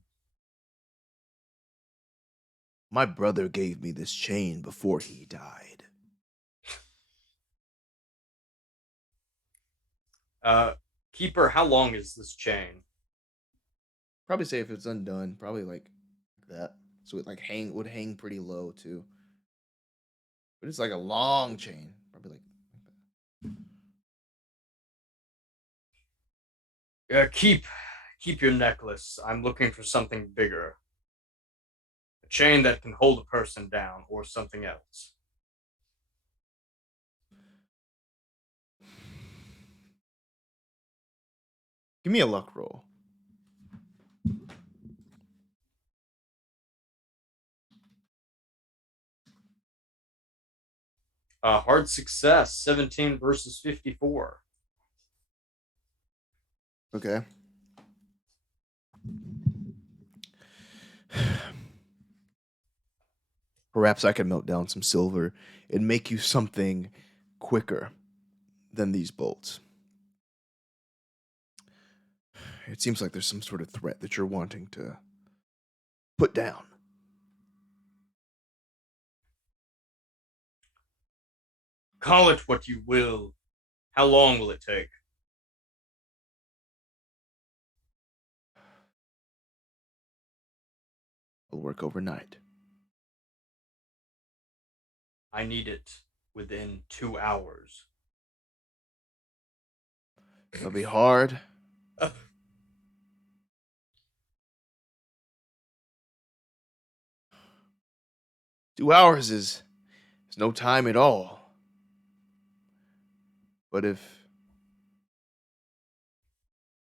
My brother gave me this chain before he died. Keeper, how long is this chain? Probably say if it's undone, probably like that. So it would hang pretty low too. But it's like a long chain. Probably like that. Keep your necklace. I'm looking for something bigger. A chain that can hold a person down or something else. Give me a luck roll. Hard success, 17 versus 54. Okay. Perhaps I can melt down some silver and make you something quicker than these bolts. It seems like there's some sort of threat that you're wanting to put down. Call it what you will. How long will it take? It'll work overnight. I need it within 2 hours. It'll be hard. 2 hours is no time at all. But if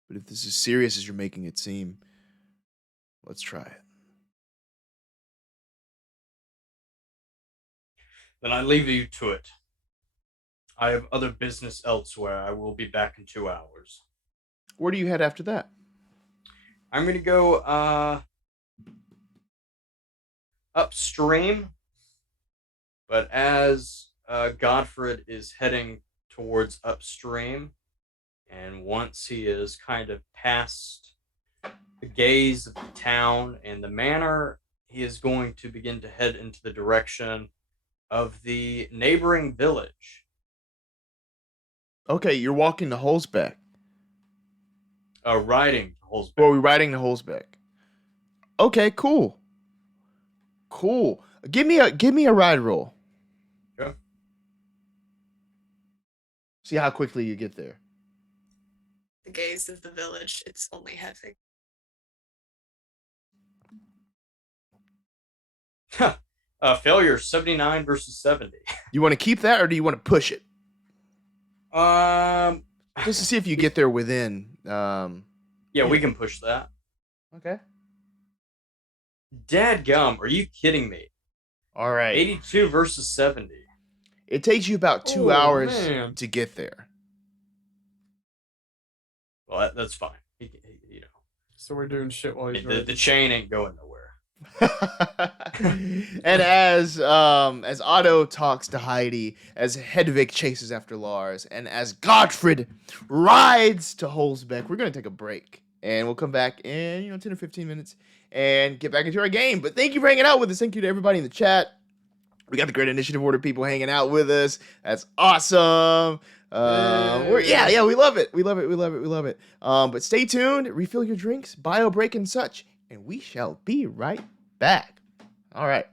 this is as serious as you're making it seem, let's try it. Then I leave you to it. I have other business elsewhere. I will be back in 2 hours. Where do you head after that? I'm going to go upstream. But as Godfrid is heading towards upstream, and once he is kind of past the gaze of the town and the manor, he is going to begin to head into the direction of the neighboring village. Okay, you're walking to Holzbeck. Riding to Holzbeck. Or are we riding to Holzbeck? Okay, cool. Cool. Give me a ride roll. Okay. See how quickly you get there. The gaze of the village. It's only Hedwig. Failure, 79 versus 70. You want to keep that, or do you want to push it? Just to see if you get there within. Yeah, we can push that. Okay. Dadgum, are you kidding me? All right. 82 versus 70. It takes you about 2 hours to get there. Well, that's fine. You know. So we're doing shit while he's The chain ain't going nowhere. And as Otto talks to Heidi, as Hedwig chases after Lars, and as Godfrid rides to Holzbeck, we're gonna take a break, and we'll come back in 10 or 15 minutes and get back into our game. But thank you for hanging out with us. Thank you to everybody in the chat. We got the Great Initiative Order people hanging out with us. That's awesome. We love it. We love it. But stay tuned, refill your drinks, bio break and such, and we shall be right back. All right.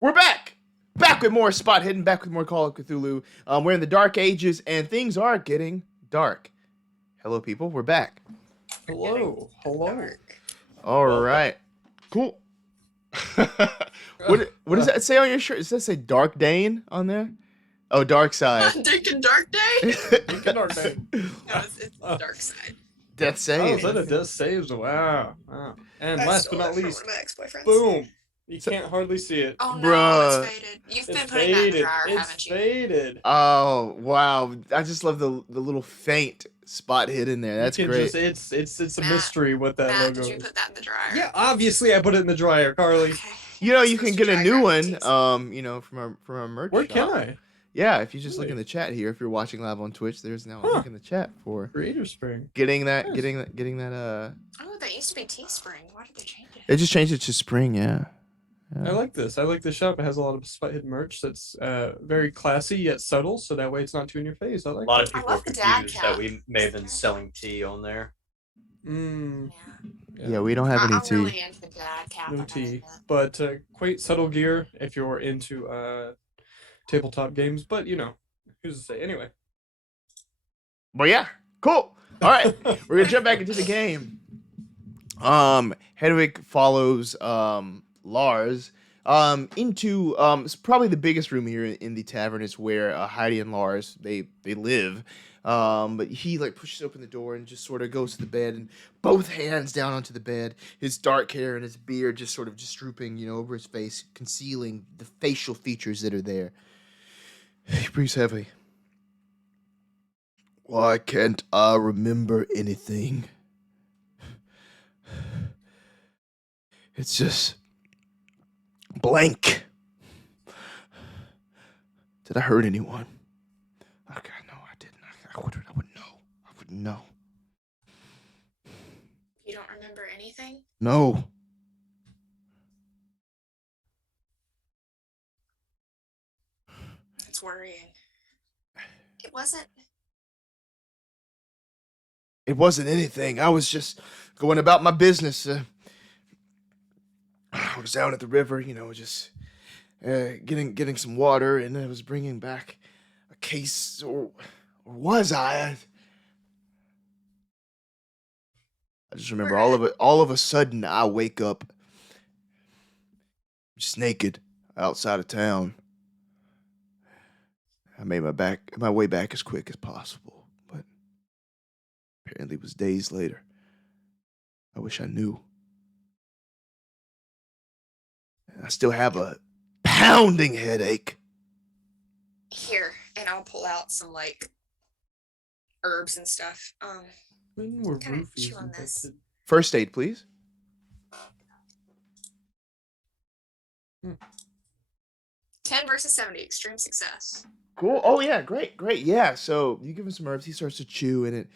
We're back! Back with more Spot Hidden, back with more Call of Cthulhu. We're in the Dark Ages, and things are getting dark. Hello, people. We're back. Hello. Dark. All Welcome. right. Cool. What does that say on your shirt? Does that say Dark Dane on there? Oh, Dark Side. Dinkin' Dark Day? Dinkin' Dark Day. No, it's Dark Side. Death Oh, Save. is that a death saves? Wow. And I last stole but not that from least, one of my ex-boyfriends. boom. You can't hardly see it. Oh no, Bruh. it's faded. You've been It's putting that in the faded. dryer, It's haven't you? faded. Oh, wow. I just love the little faint spot hid in there. That's You can great. Just, it's a Matt, mystery what that Matt, logo did you is. put that in the dryer? Yeah, obviously I put it in the dryer, Carly. Okay. You know, You're you can supposed to get a dry new your one, teas. from our merch Where shop. can I? Yeah, if you just look Really? in the chat here, if you're watching live on Twitch, there's now a Huh. link in the chat for Creator Spring. getting that. Nice. Getting that. Oh, that used to be Teespring. Why did they change it? They just changed it to spring. Yeah. I like this. I like the shop. It has a lot of spot hidden merch that's very classy yet subtle, so that way it's not too in your face. I A like lot of that. people are love the dad confused cap. that we may have been selling tea on there. Mm, Yeah, we don't have any I'm tea. really into the dad cap. no I gotta tea. admit. But quite subtle gear if you're into tabletop games. But, you know, who's to say? Anyway. But yeah, cool. All right, we're gonna jump back into the game. Hedwig follows Lars into it's probably the biggest room here in the tavern. Is where Heidi and Lars they live. But he like pushes open the door and just sort of goes to the bed and both hands down onto the bed, his dark hair and his beard just sort of just drooping, over his face, concealing the facial features that are there. He breathes heavily. Why can't I remember anything? It's just blank. Did I hurt anyone? Okay, no, I didn't. I wouldn't know. I wouldn't know. You don't remember anything? No. It's worrying. It wasn't. It wasn't anything. I was just going about my business. I was down at the river, just getting some water, and I was bringing back a case, or was I? I just remember all of a sudden I wake up just naked outside of town. I made my way back as quick as possible, but apparently it was days later. I wish I knew. And I still have a pounding headache. Here, and I'll pull out some herbs and stuff. When were Can I roofies chew on this? invented? First aid, please. 10 versus 70, extreme success. Cool. Oh yeah, great. Yeah. So you give him some herbs, he starts to chew, and it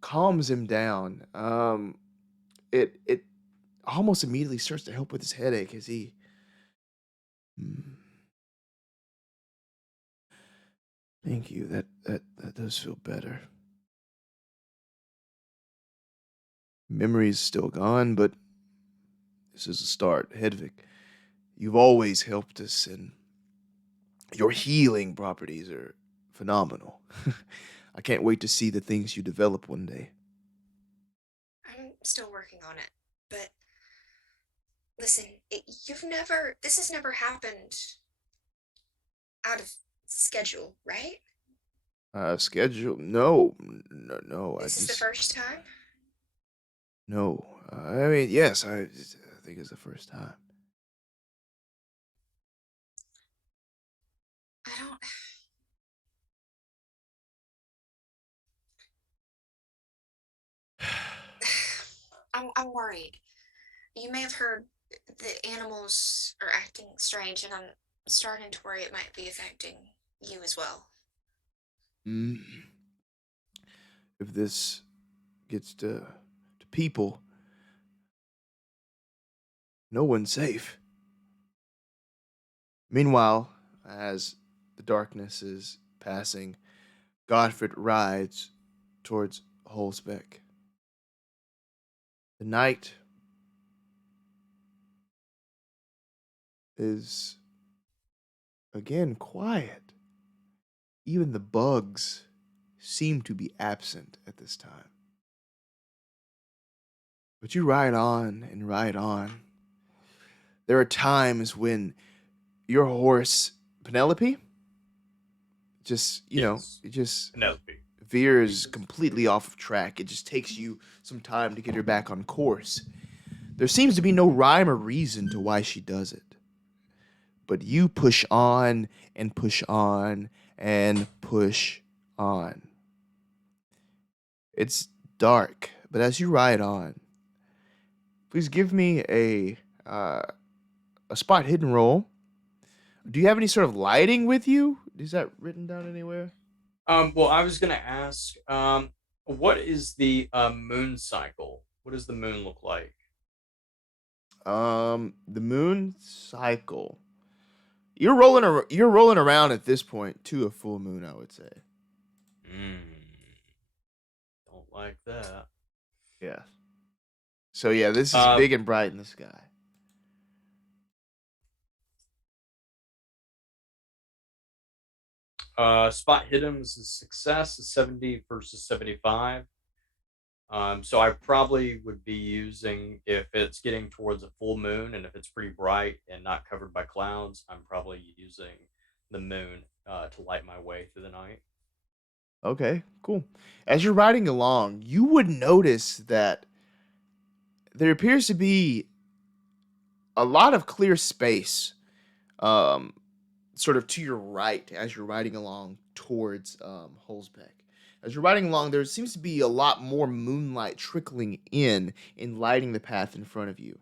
calms him down. It almost immediately starts to help with his headache as he. Thank you. That does feel better. Memory's still gone, but this is a start. Hedwig, you've always helped us, and your healing properties are phenomenal. I can't wait to see the things you develop one day. I'm still working on it, but listen, this has never happened out of schedule, right? Schedule? No. This is the first time? No. I mean, yes, I think it's the first time. I don't. I'm worried. You may have heard the animals are acting strange, and I'm starting to worry it might be affecting you as well. If this gets to people, no one's safe. Meanwhile, as the darkness is passing, Godfrid rides towards Holzbeck. The night is again quiet. Even the bugs seem to be absent at this time. But you ride on and ride on. There are times when your horse, Penelope, just, Yes. it just Penelope. veers completely off of track. It just takes you some time to get her back on course. There seems to be no rhyme or reason to why she does it. But you push on and push on and push on. It's dark, but as you ride on, please give me a spot hidden roll. Do you have any sort of lighting with you? Is that written down anywhere? Well, I was gonna ask, what is the moon cycle? What does the moon look like? The moon cycle. You're rolling around at this point to a full moon, I would say. Don't like that. Yeah. So yeah, this is big and bright in the sky. Spot hidden is a success, is 70 versus 75. So I probably would be using, if it's getting towards a full moon and if it's pretty bright and not covered by clouds, I'm probably using the moon to light my way through the night. Okay, cool. As you're riding along, you would notice that there appears to be a lot of clear space, sort of to your right as you're riding along towards Holzbeck. As you're riding along, there seems to be a lot more moonlight trickling in and lighting the path in front of you.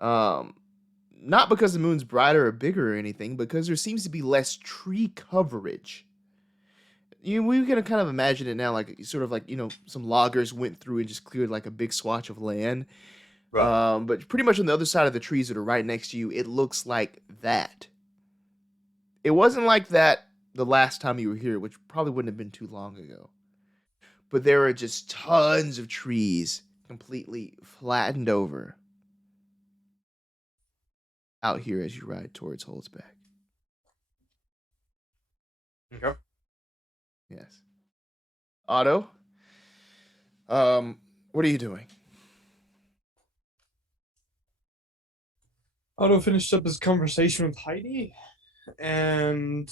Not because the moon's brighter or bigger or anything, because there seems to be less tree coverage. We can kind of imagine it now, like sort of like some loggers went through and just cleared like a big swatch of land. Right. But pretty much on the other side of the trees that are right next to you, it looks like that. It wasn't like that the last time you were here, which probably wouldn't have been too long ago. But there are just tons of trees completely flattened over out here as you ride towards Holzbeck. Okay. Yes. Otto, what are you doing? Otto finished up his conversation with Heidi, and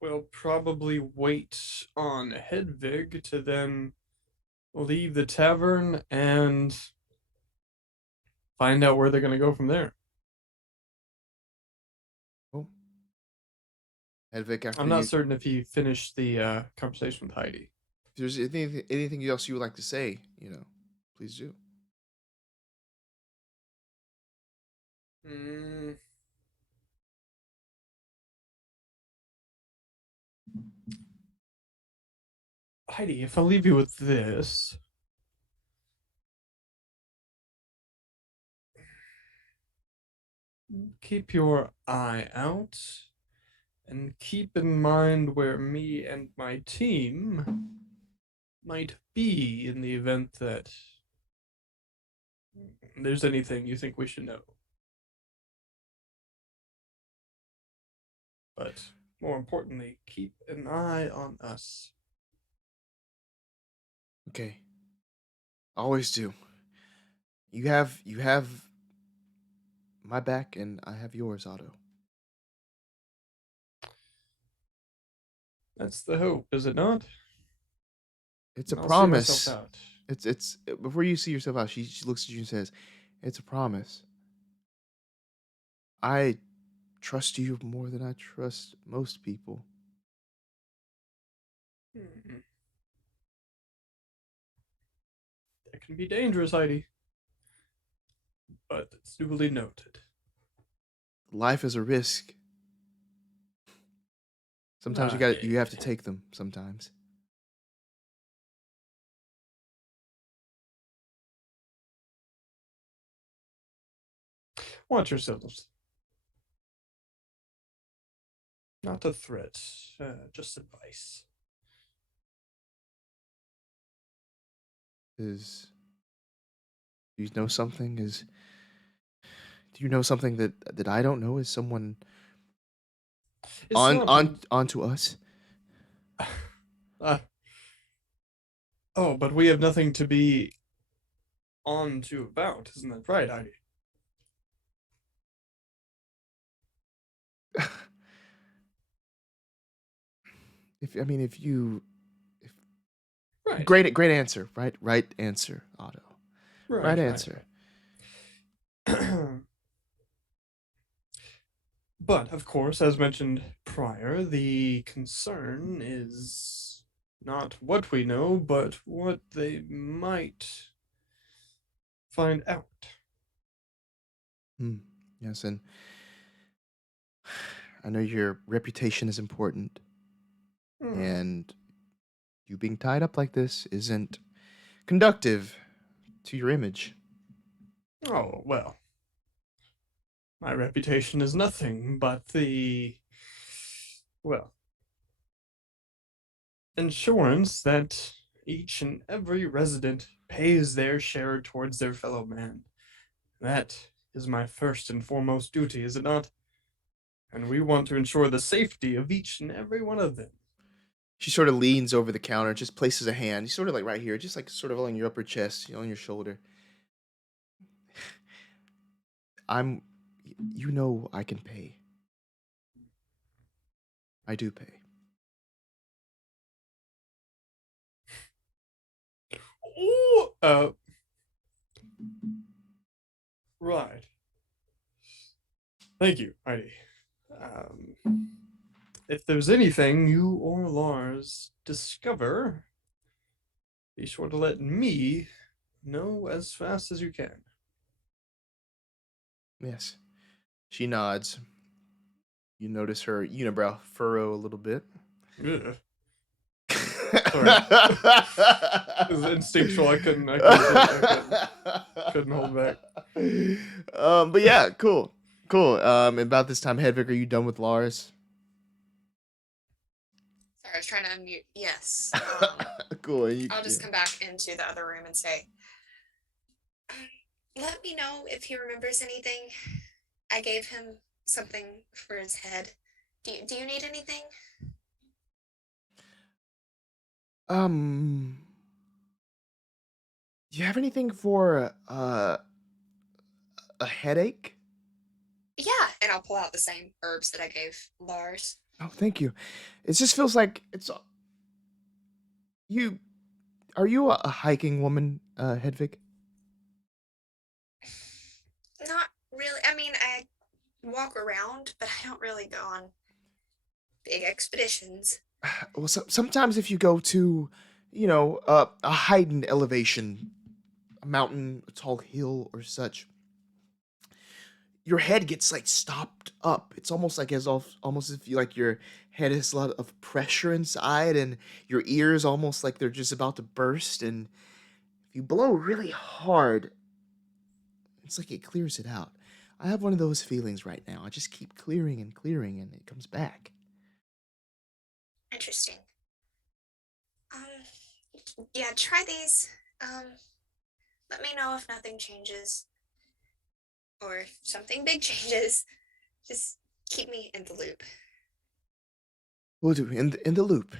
we'll probably wait on Hedwig to then leave the tavern and find out where they're going to go from there. Oh. Hedwig, after I'm not certain if he finished the conversation with Heidi. If there's anything else you would like to say, please do. Heidi, if I leave you with this. Keep your eye out and keep in mind where me and my team might be in the event that there's anything you think we should know. But more importantly, keep an eye on us. Okay. Always do. You have my back and I have yours, Otto. That's the hope, is it not? It's a I'll see promise. myself out. It's before you see yourself out, she looks at you and says, "It's a promise. I trust you more than I trust most people." That can be dangerous, Heidi. But it's duly noted. Life is a risk. Sometimes you have to take them sometimes. Watch yourselves. Not a threat, just advice. Do you know something that I don't know? Is someone It's not On to us. Oh, but we have nothing to be on to about, isn't that right, Heidi? If you Right. great answer, right answer, Otto. Right Right. answer. But, of course, as mentioned prior, the concern is not what we know, but what they might find out. Yes, and I know your reputation is important, and you being tied up like this isn't conductive to your image. Oh, well. My reputation is nothing but insurance that each and every resident pays their share towards their fellow man. That is my first and foremost duty, is it not? And we want to ensure the safety of each and every one of them. She sort of leans over the counter, just places a hand, sort of like right here, just like sort of on your upper chest, on your shoulder. I can pay. I do pay. Ooh, right. Thank you, Heidi. If there's anything you or Lars discover, be sure to let me know as fast as you can. Yes. She nods. You notice her unibrow furrow a little bit. Ugh. Sorry. It was instinctual. I couldn't hold back. But yeah, cool. About this time, Hedwig, are you done with Lars? Sorry, I was trying to unmute. Yes. Cool. I'll just come back into the other room and say, let me know if he remembers anything. I gave him something for his head. Do you need anything? Do you have anything for a headache? Yeah, and I'll pull out the same herbs that I gave Lars. Oh, thank you. It just feels like it's you. Are you a hiking woman, Hedwig? Not really. I mean, I walk around, but I don't really go on big expeditions. Well, sometimes if you go to, a heightened elevation, a mountain, a tall hill, or such, your head gets like stopped up. It's almost like almost if you like your head has a lot of pressure inside, and your ears almost like they're just about to burst. And if you blow really hard, it's like it clears it out. I have one of those feelings right now. I just keep clearing, and it comes back. Interesting. Yeah, try these. Let me know if nothing changes. Or if something big changes. Just keep me in the loop. We'll do in the loop.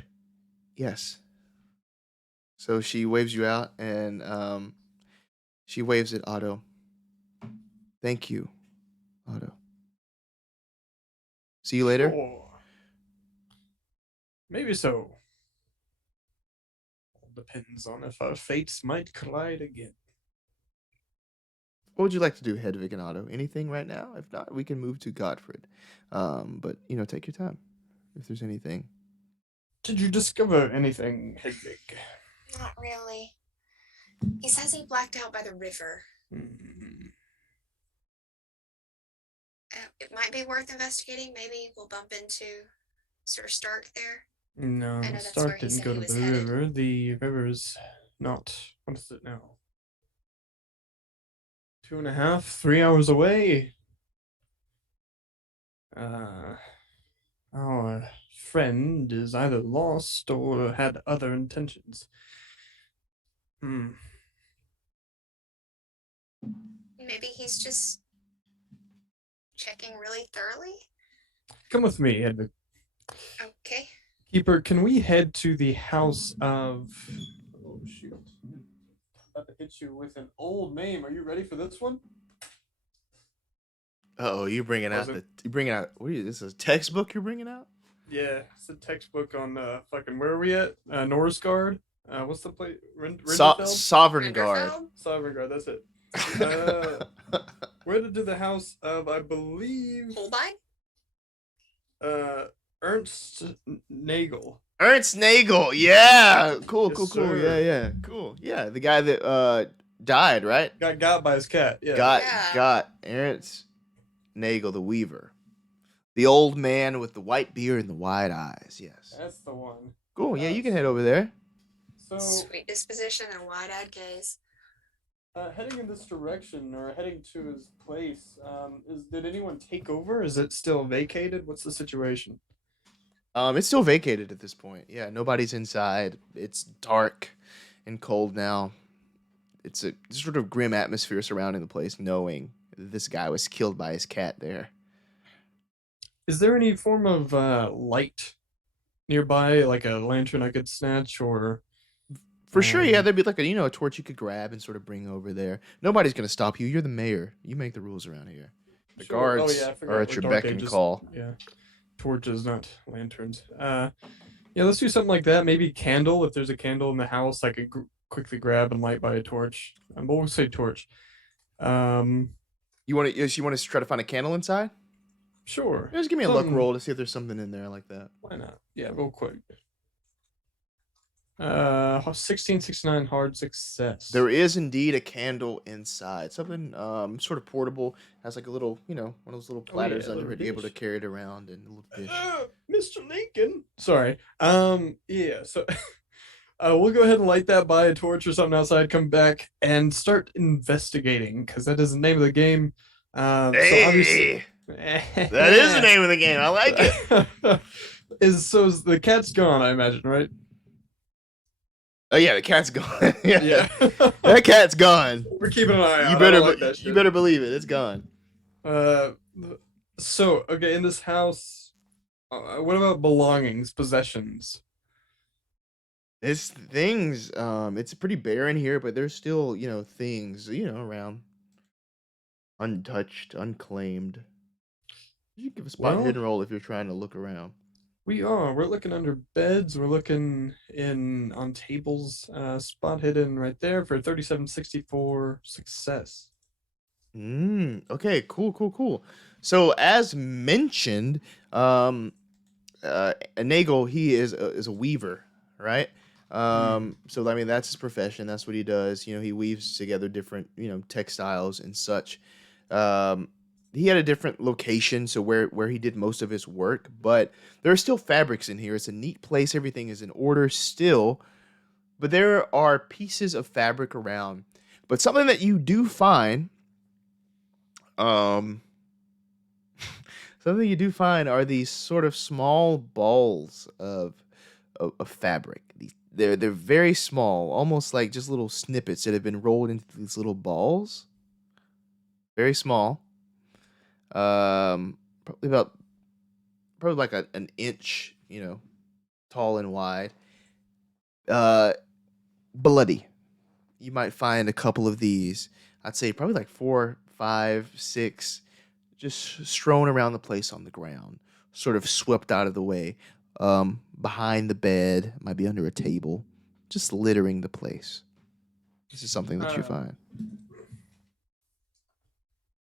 Yes. So she waves you out, and she waves at Otto. Thank you, Otto. See you later. Sure. Maybe so. All depends on if our fates might collide again. What would you like to do, Hedwig and Otto? Anything right now? If not, we can move to Godfrid. But take your time if there's anything. Did you discover anything, Hedwig? Not really. He says he blacked out by the river. It might be worth investigating. Maybe we'll bump into Sir Stark there. No, Stark didn't go to the river. The river's not. What is it now? 2.5, 3 hours away. Our friend is either lost or had other intentions. Maybe he's just checking really thoroughly. Come with me, Hedwig. Okay. Keeper, can we head to the house of... Oh, shoot. About to hit you with an old name. Are you ready for this one? Oh, you're bringing out what are you, this is a textbook you're bringing out? Yeah, it's a textbook on fucking, where are we at? Norsgard? What's the place? Sovereign Guard. Rinderfeld? Sovereign Guard, that's it. We're to do the house of, I believe, Holbein? Ernst Nagel. Ernst Nagel, yeah. Cool, Yes, cool. sir. Yeah. Cool. Yeah, the guy that died, right? Got by his cat. Yeah. Got Ernst Nagel, the Weaver. The old man with the white beard and the wide eyes, yes. That's the one. Cool, yeah, you can head over there. So, Sweet disposition and wide-eyed gaze. heading in this direction, or heading to his place, did anyone take over? Is it still vacated? What's the situation? It's still vacated at this point. Yeah, nobody's inside. It's dark and cold now. It's a sort of grim atmosphere surrounding the place, knowing this guy was killed by his cat there. Is there any form of light nearby, like a lantern I could snatch, or... For sure, yeah, there'd be like a torch you could grab and sort of bring over there. Nobody's gonna stop you. You're the mayor. You make the rules around here. The guards are at your beck and call. Yeah, torches, not lanterns. Yeah, let's do something like that. Maybe candle. If there's a candle in the house, I could quickly grab and light by a torch. But we'll say torch. You want to try to find a candle inside? Sure. Just give me a luck roll to see if there's something in there like that. Why not? Yeah, real quick. 1669 hard success. There is indeed a candle inside. Something sort of portable. Has like a little, one of those little platters under it, able to carry it around, and a little dish. Mr. Lincoln. Sorry. Yeah, so we'll go ahead and light that by a torch or something outside, come back and start investigating, because that is the name of the game. Hey! That is the name of the game. I like it. Is the cat's gone, I imagine, right? Oh yeah, the cat's gone. Yeah. That cat's gone. We're keeping an eye out. You better believe it. It's gone. So okay, in this house, what about belongings, possessions? It's things. It's pretty barren here, but there's still, things, around, untouched, unclaimed. You give a spot hidden roll if you're trying to look around. We're looking under beds. We're looking on tables. Spot hidden right there for 3764 success. Okay, cool. So as mentioned, Nagel, he is a weaver, right? So I mean that's his profession. That's what he does. He weaves together different, textiles and such. He had a different location, so where he did most of his work, but there are still fabrics in here. It's a neat place. Everything is in order still, but there are pieces of fabric around. But something that you do find, something you do find are these sort of small balls of fabric. They're very small, almost like just little snippets that have been rolled into these little balls. Very small. Probably like an inch, tall and wide. Bloody. You might find a couple of these. I'd say probably like 4, 5, 6, just strewn around the place on the ground, sort of swept out of the way. Behind the bed, might be under a table, just littering the place. This is something that you find.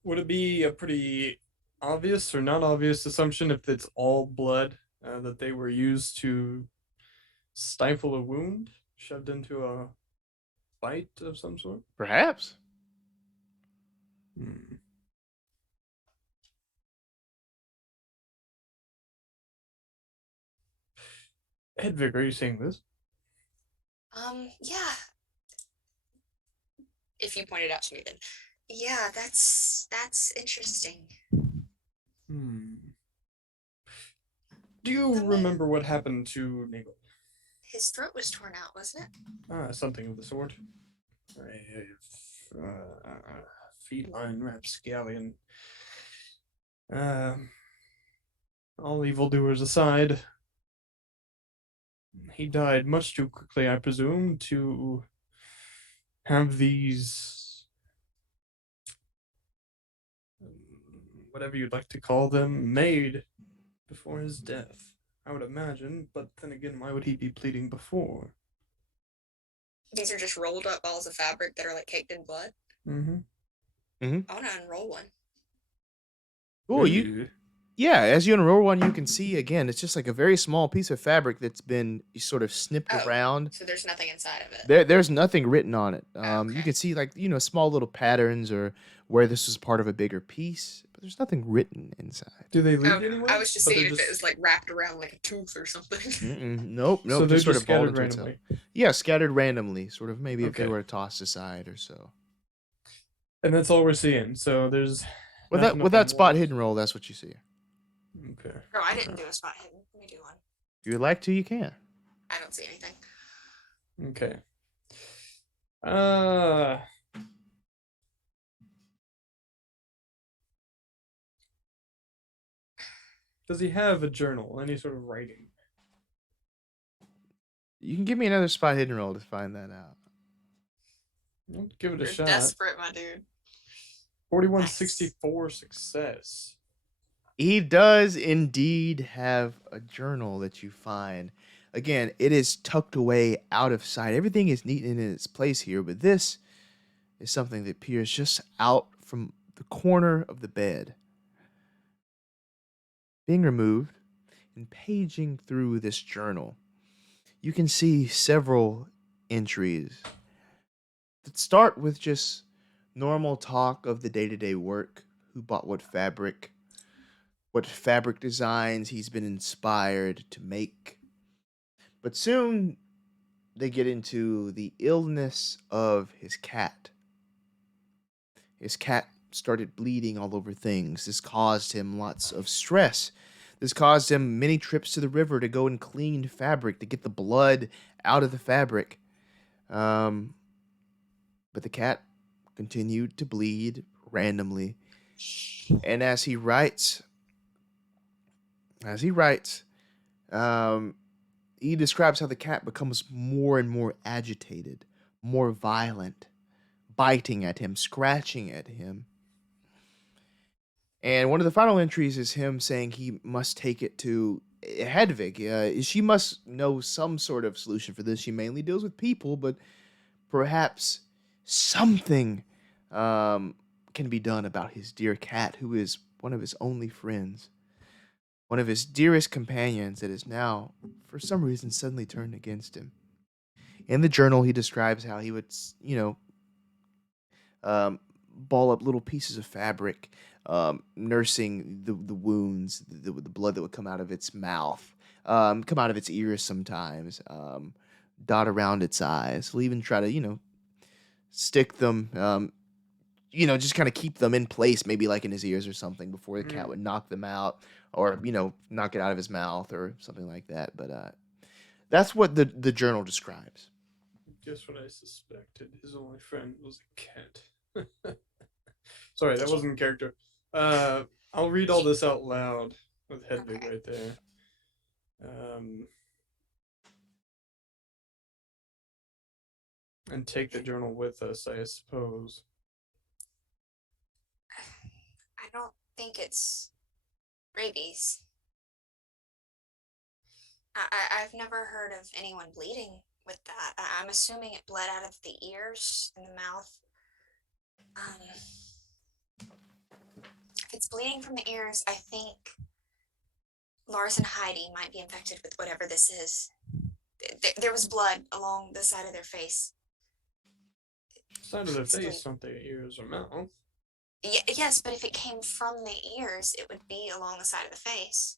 Would it be a pretty obvious or not obvious assumption if it's all blood that they were used to stifle a wound, shoved into a bite of some sort? Perhaps. Hedwig, are you saying this? Yeah. If you point it out to me, then. Yeah, that's interesting. Do you remember what happened to Nagel? His throat was torn out, wasn't it? Something of the sort. Feline rapscallion. all evildoers aside, he died much too quickly, I presume, to have these, whatever you'd like to call them, made before his death, I would imagine. But then again, why would he be bleeding before? These are just rolled up balls of fabric that are like caked in blood. Mm-hmm. I want to unroll one. Oh, yeah, as you unroll one, you can see, again, it's just like a very small piece of fabric that's been sort of snipped around. So there's nothing inside of it. There's nothing written on it. Okay. You can see, like, small little patterns or where this was part of a bigger piece, but there's nothing written inside. Do they lead anywhere? I was just seeing if it was like wrapped around like a tooth or something. Nope. So they're just sort of scattered randomly. Yeah, scattered randomly, sort of maybe if they Okay. were tossed aside or so. And that's all we're seeing. So there's With that spot hidden roll, that's what you see. Okay. Oh, I didn't do a spot hidden. Let me do one. If you'd like to, you can. I don't see anything. Okay. Does he have a journal? Any sort of writing? You can give me another spot hidden roll to find that out. I'll give it a You're shot. desperate, my dude. 4164 success. He does indeed have a journal that you find. Again, it is tucked away out of sight. Everything is neat and in its place here, but this is something that peers just out from the corner of the bed. Being removed and paging through this journal, you can see several entries that start with just normal talk of the day-to-day work, who bought what fabric designs he's been inspired to make. But soon they get into the illness of his cat. His cat started bleeding all over things. This caused him lots of stress. This caused him many trips to the river to go and clean fabric, to get the blood out of the fabric. But the cat continued to bleed randomly. And as he writes, he describes how the cat becomes more and more agitated, more violent, biting at him, scratching at him. And one of the final entries is him saying he must take it to Hedwig. She must know some sort of solution for this. She mainly deals with people, but perhaps something can be done about his dear cat, who is one of his only friends, one of his dearest companions that is now, for some reason, suddenly turned against him. In the journal, he describes how he would, ball up little pieces of fabric, nursing the wounds, the blood that would come out of its mouth, come out of its ears sometimes, dot around its eyes. He'll even try to, stick them, just kind of keep them in place, maybe like in his ears or something, before the cat would knock them out, or, knock it out of his mouth or something like that. But that's what the journal describes. Guess what I suspected? His only friend was a cat. Sorry, that wasn't in character. I'll read all this out loud with Hedwig right there. And take the journal with us, I suppose. I don't think it's rabies. I've never heard of anyone bleeding with that. I'm assuming it bled out of the ears and the mouth. If it's bleeding from the ears, I think Lars and Heidi might be infected with whatever this is. There was blood along the side of their face. Side of their face, not their ears or mouth. Yes, but if it came from the ears, it would be along the side of the face.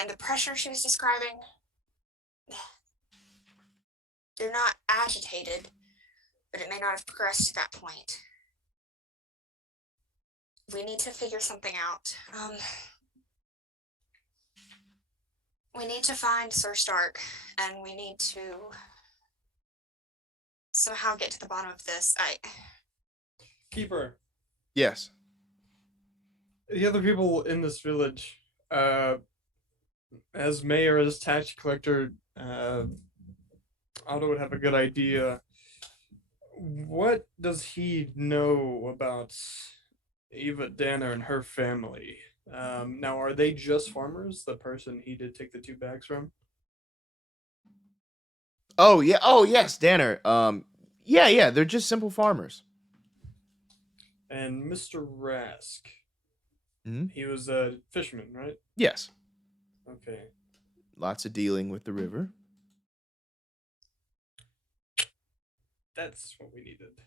And the pressure she was describing, they're not agitated, but it may not have progressed to that point. We need to figure something out. We need to find Sir Stark, and we need to somehow get to the bottom of this. Keeper. Yes. the other people in this village, as mayor, as tax collector, Otto would have a good idea. What does he know about Eva Danner and her family? Now, are they just farmers? The person he did take the 2 bags from? Oh yeah. Oh yes, Danner. Yeah. They're just simple farmers. And Mr. Rask, Hmm. he was a fisherman, right? Yes. Okay. Lots of dealing with the river. That's what we needed.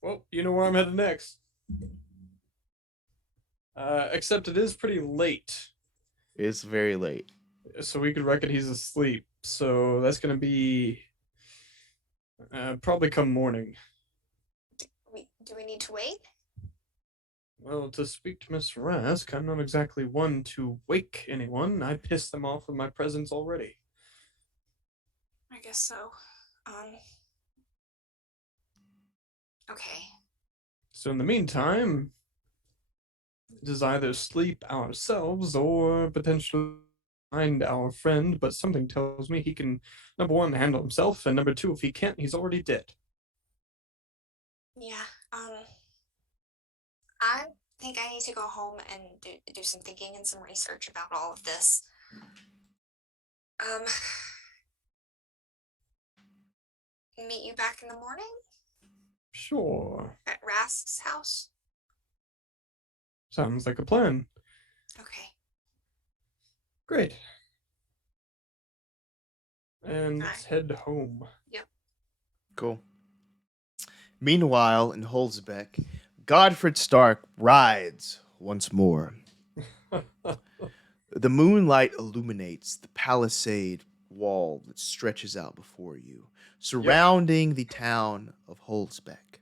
Well, you know where I'm headed next. Except it is pretty late, It's very late. so we could reckon he's asleep. So that's gonna be probably come morning. Do we need to wait? Well, to speak to Mr. Rask, I'm not exactly one to wake anyone. I pissed them off with my presence already. I guess so. Okay. So in the meantime, it is either sleep ourselves or potentially find our friend, but something tells me he can, number one, handle himself, and number two, if he can't, he's already dead. Yeah. I think I need to go home and do some thinking and some research about all of this. Meet you back in the morning Sure. at Rask's house. Sounds like a plan. Okay. Great. And let's Alright. head home. Cool. Meanwhile, in Holzbeck, Godfrid Stark rides once more. The moonlight illuminates the palisade wall that stretches out before you, surrounding the town of Holzbeck.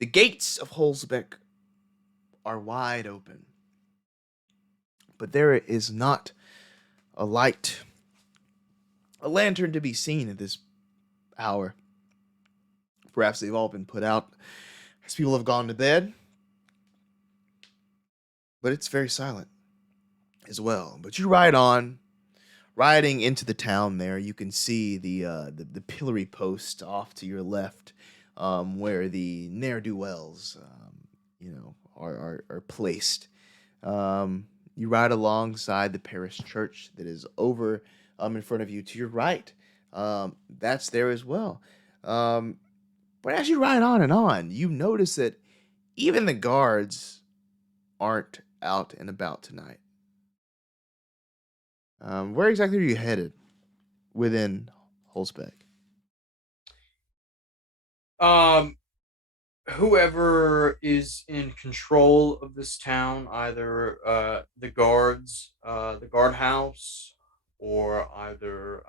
The gates of Holzbeck are wide open, but there is not a light, a lantern to be seen at this hour. Perhaps they've all been put out as people have gone to bed. But it's very silent as well. But you ride on, riding into the town there. You can see the pillory post off to your left, where the ne'er-do-wells, are placed. You ride alongside the parish church that is over in front of you to your right. That's there as well. But as you ride on, you notice that even the guards aren't out and about tonight. Where exactly are you headed within Holzbeck? Whoever is in control of this town, either the guards, the guardhouse, or either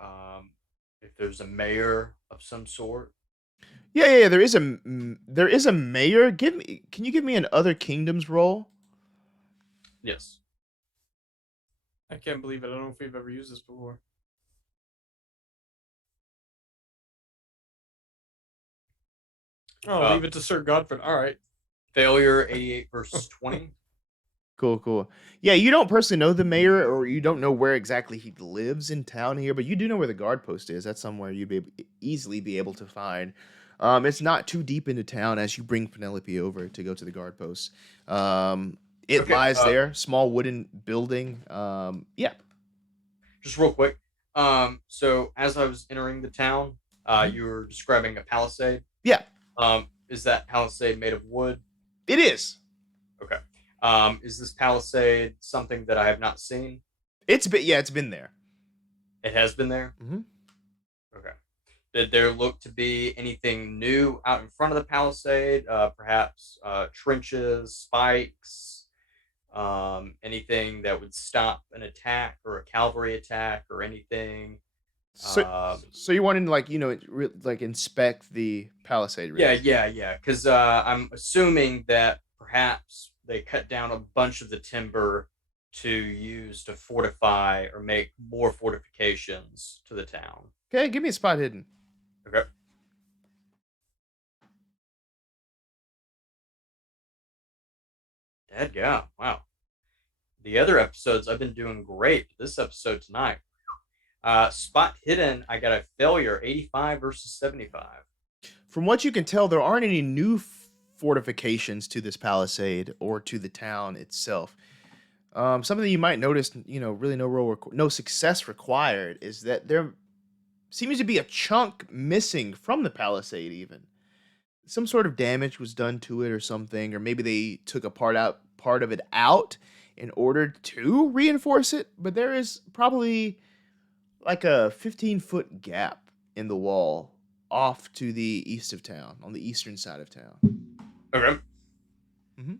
if there's a mayor of some sort. Yeah. There is a mayor. Can you give me an Other Kingdoms roll? Yes. I can't believe it. I don't know if we've ever used this before. Oh, leave it to Sir Godfrid. All right. Failure 88 versus 20. Cool. Yeah, you don't personally know the mayor, or you don't know where exactly he lives in town here, but you do know where the guard post is. That's somewhere you'd easily be able to find. It's not too deep into town as you bring Penelope over to go to the guard post. It lies there, small wooden building. Yeah. Just real quick. So as I was entering the town, you were describing a palisade. Yeah. Is that palisade made of wood? It is. Okay. Is this palisade something that I have not seen? It's been there. It has been there? Mm-hmm. Okay. Did there look to be anything new out in front of the palisade? Perhaps trenches, spikes, anything that would stop an attack or a cavalry attack or anything? So you're wanting to inspect the palisade? Really? Yeah. Because I'm assuming that perhaps they cut down a bunch of the timber to use to fortify or make more fortifications to the town. Okay, give me a spot hidden. Okay. Yeah, wow. The other episodes I've been doing great. This episode tonight, spot hidden, I got a failure, 85 versus 75. From what you can tell, there aren't any new fortifications to this palisade or to the town itself. Something you might notice, really no success required, is that there seems to be a chunk missing from the palisade. Even some sort of damage was done to it, or something, or maybe they took a part of it out in order to reinforce it. But there is probably like a 15-foot gap in the wall off to the east of town, on the eastern side of town. Okay. Mm-hmm.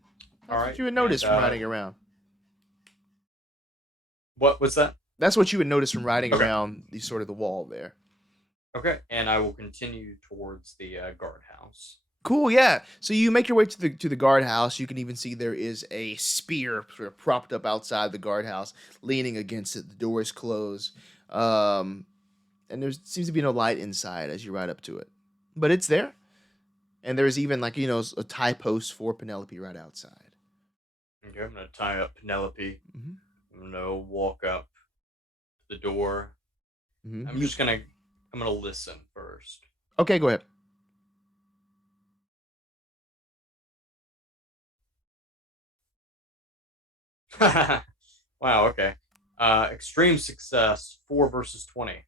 All right. What you would notice from riding around. What was that? That's what you would notice from riding around the wall there. Okay, and I will continue towards the guardhouse. Cool, yeah. So you make your way to the guardhouse. You can even see there is a spear sort of propped up outside the guardhouse, leaning against it. The door is closed, and there seems to be no light inside as you ride up to it, but it's there. And there's even a tie post for Penelope right outside. Okay, I'm gonna tie up Penelope. Mm-hmm. I'm gonna walk up the door. Mm-hmm. I'm gonna listen first. Okay, go ahead. Wow, okay. Extreme success, 4 versus 20.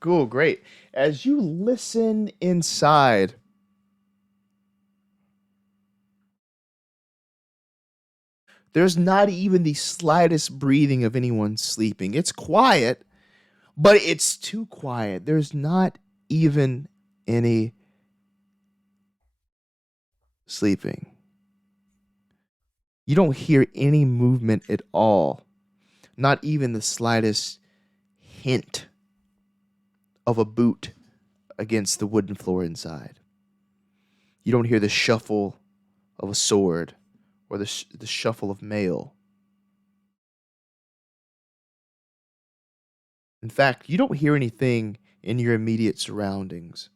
Cool, great. As you listen inside, there's not even the slightest breathing of anyone sleeping. It's quiet, but it's too quiet. There's not even any sleeping. You don't hear any movement at all. Not even the slightest hint of a boot against the wooden floor inside. You don't hear the shuffle of a sword or the shuffle of mail. In fact, you don't hear anything in your immediate surroundings.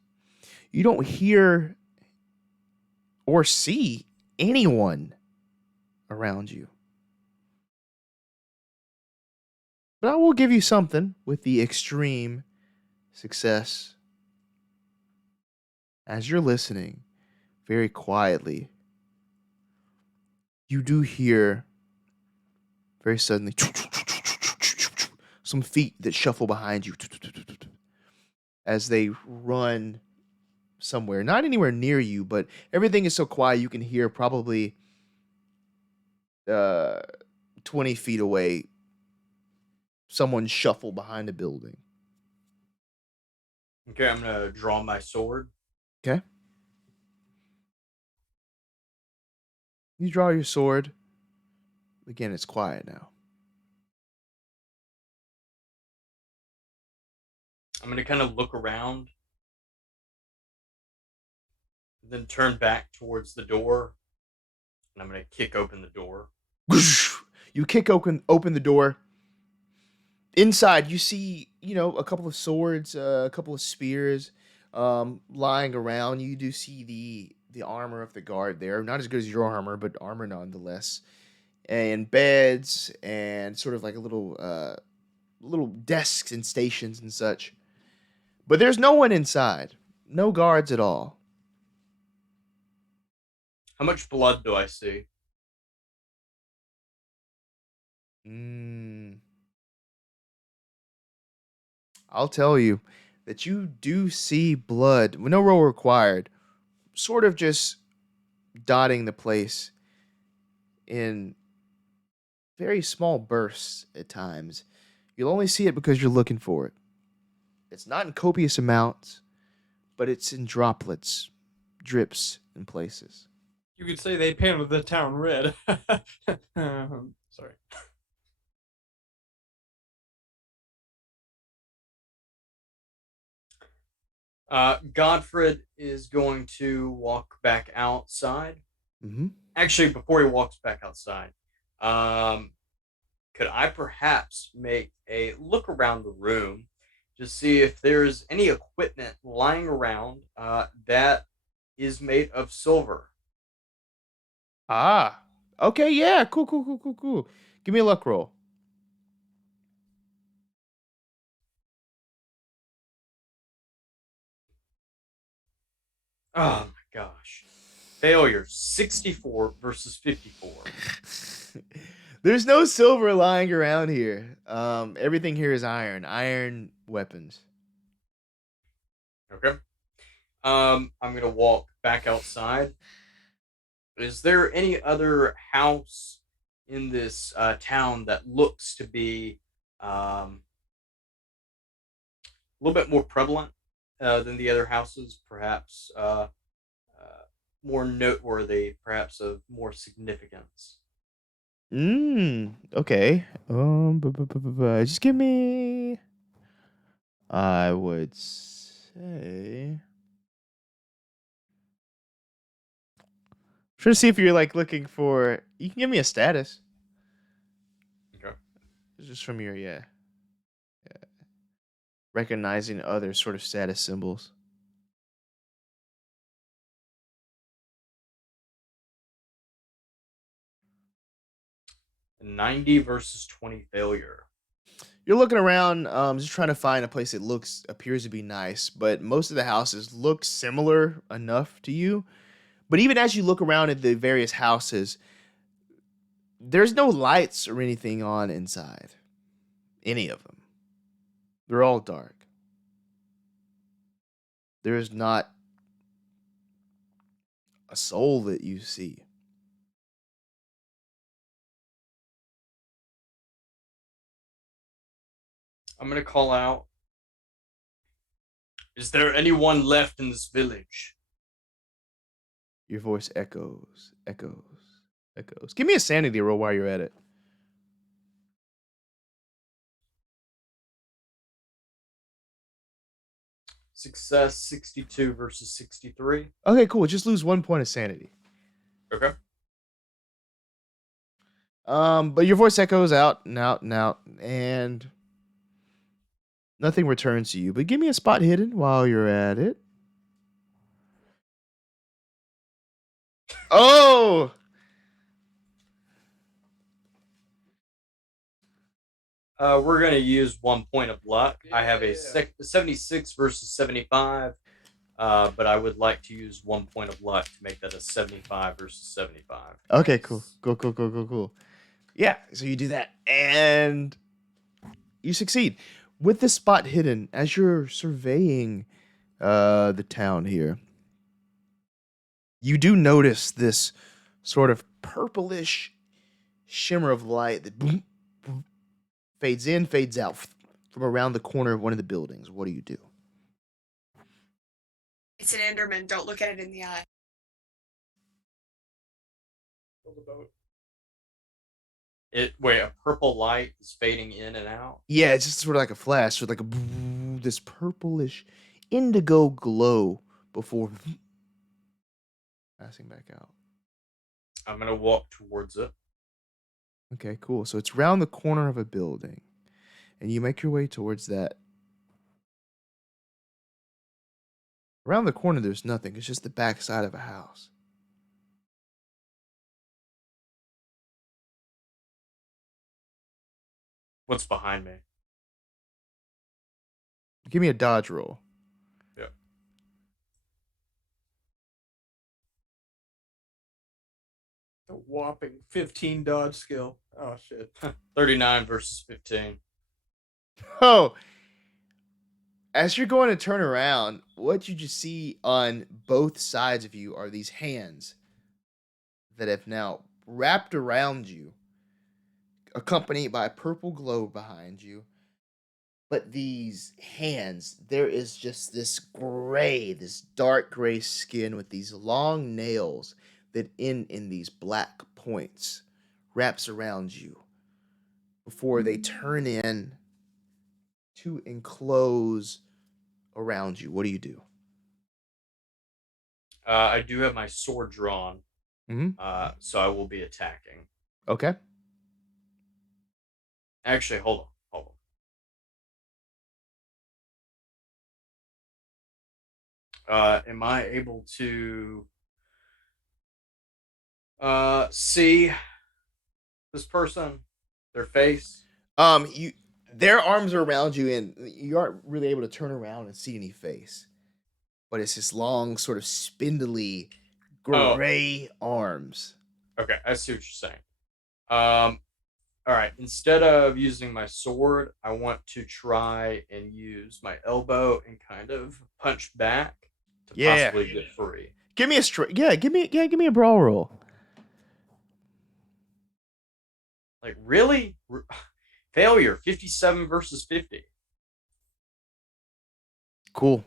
You don't hear or see anyone around you. But I will give you something with the extreme success. As you're listening very quietly, you do hear very suddenly some feet that shuffle behind you as they run somewhere. Not anywhere near you, but everything is so quiet you can hear probably 20 feet away someone shuffle behind a building. Okay, I'm gonna draw my sword. Okay. You draw your sword. Again, it's quiet now. I'm gonna kind of look around, then turn back towards the door, and I'm gonna kick open the door. You kick open the door. Inside, you see, a couple of swords, a couple of spears, lying around. You do see the armor of the guard there. Not as good as your armor, but armor nonetheless. And beds and sort of like a little desks and stations and such. But there's no one inside. No guards at all. How much blood do I see? I'll tell you that you do see blood, with no roll required, sort of just dotting the place in very small bursts at times. You'll only see it because you're looking for it. It's not in copious amounts, but it's in droplets, drips in places. You could say they painted the town red. Sorry. Godfrid is going to walk back outside. Mm-hmm. Actually, before he walks back outside, could I perhaps make a look around the room to see if there's any equipment lying around that is made of silver? Okay, yeah, cool. Give me a luck roll. Oh my gosh. Failure 64 versus 54. There's no silver lying around here. Everything here is iron weapons. Okay. I'm gonna walk back outside. Is there any other house in this town that looks to be a little bit more prevalent than the other houses? Perhaps more noteworthy, perhaps of more significance. Okay. Just give me. I would say. Trying to see if you're like looking for. You can give me a status. Okay. Just from your recognizing other sort of status symbols. 90 versus 20 failure. You're looking around, just trying to find a place that appears to be nice, but most of the houses look similar enough to you. But even as you look around at the various houses, there's no lights or anything on inside. Any of them. They're all dark. There is not a soul that you see. I'm gonna call out. Is there anyone left in this village? Your voice echoes. Give me a sanity roll while you're at it. Success 62 versus 63. Okay, cool. Just lose 1 point of sanity. Okay. But your voice echoes out and out and out, and nothing returns to you. But give me a spot hidden while you're at it. Oh! We're gonna use 1 point of luck. I have a 76 versus 75, but I would like to use 1 point of luck to make that a 75 versus 75. Okay, cool. Cool. Yeah, so you do that, and you succeed. With the spot hidden, as you're surveying the town here, you do notice this sort of purplish shimmer of light that boom, boom, fades in, fades out from around the corner of one of the buildings. What do you do? It's an Enderman. Don't look at it in the eye. A purple light is fading in and out. Yeah, it's just sort of like a flash with like this purplish indigo glow before passing back out. I'm gonna walk towards it. Okay, cool. So it's round the corner of a building, and you make your way towards that. Around the corner, there's nothing. It's just the back side of a house. What's behind me? Give me a dodge roll. Yeah. A whopping 15 dodge skill. Oh shit. 39 versus 15. Oh, as you're going to turn around, what you just see on both sides of you are these hands that have now wrapped around you, accompanied by a purple glow behind you. But these hands, there is just this dark gray skin with these long nails that end in these black points wraps around you before they turn in to enclose around you. What do you do? I do have my sword drawn, so I will be attacking. Okay. Actually, hold on. Am I able to See this person, their face. You their arms are around you, and you aren't really able to turn around and see any face. But it's this long, sort of spindly, Oh, gray arms. okay, I see what you're saying. Um, all right. Instead of using my sword, I want to try and use my elbow and kind of punch back to Yeah. possibly get free. Give me a give me a brawl roll. Like really, failure. 57 versus 50. Cool.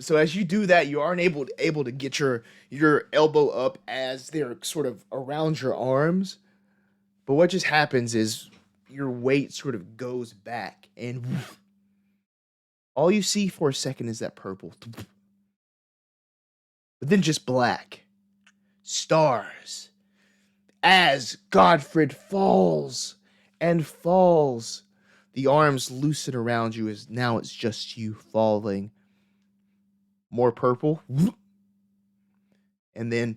So as you do that, you aren't able to get your elbow up as they're sort of around your arms. But what just happens is your weight sort of goes back, and all you see for a second is that purple. But then just black. Stars. As Godfrid falls and falls, the arms loosen around you as now it's just you falling. More purple. And then,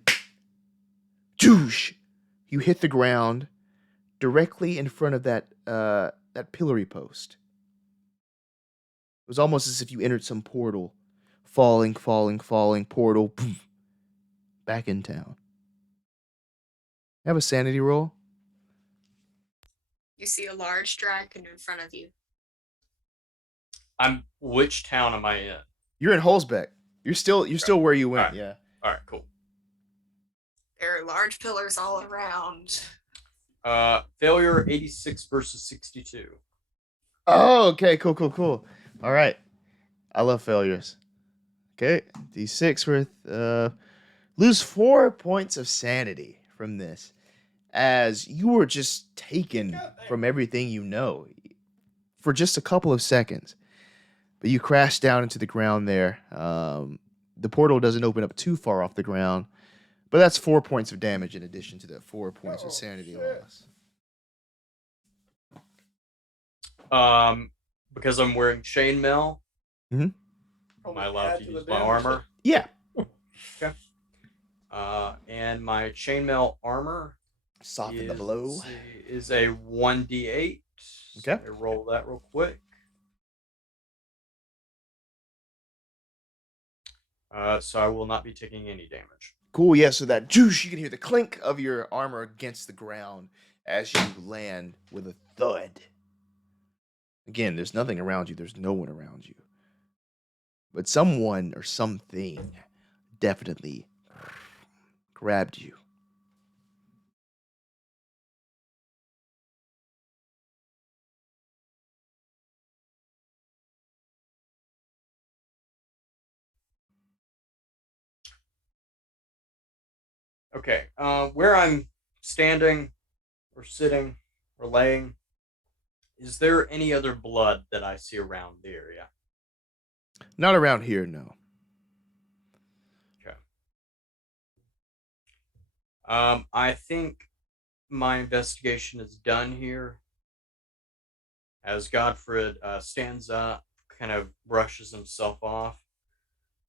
doosh, you hit the ground directly in front of that pillory post. It was almost as if you entered some portal. Falling, portal, boom, back in town. Have a sanity roll. You see a large dragon in front of you. Which town am I in? You're in Holzbeck. You're still where you went, All right. yeah. All right, cool. There are large pillars all around. Failure 86 versus 62. Oh, okay, cool. All right. I love failures. Okay, D6 worth lose 4 points of sanity from this, as you were just taken from everything you know for just a couple of seconds. But you crash down into the ground there. The portal doesn't open up too far off the ground, but that's 4 points of damage in addition to the 4 points of sanity loss. Because I'm wearing chainmail. Mhm. Am I allowed to use my armor? Yeah. Okay. And my chainmail armor Soften the blow. Is a 1d8. Okay. So I roll that real quick. So I will not be taking any damage. Cool, yeah, so that juice, you can hear the clink of your armor against the ground as you land with a thud. Again, there's nothing around you. There's no one around you. But someone or something definitely grabbed you. Okay. Where I'm standing or sitting or laying, is there any other blood that I see around the area? Not around here, no. Okay. I think my investigation is done here. As Godfrid stands up, kind of brushes himself off,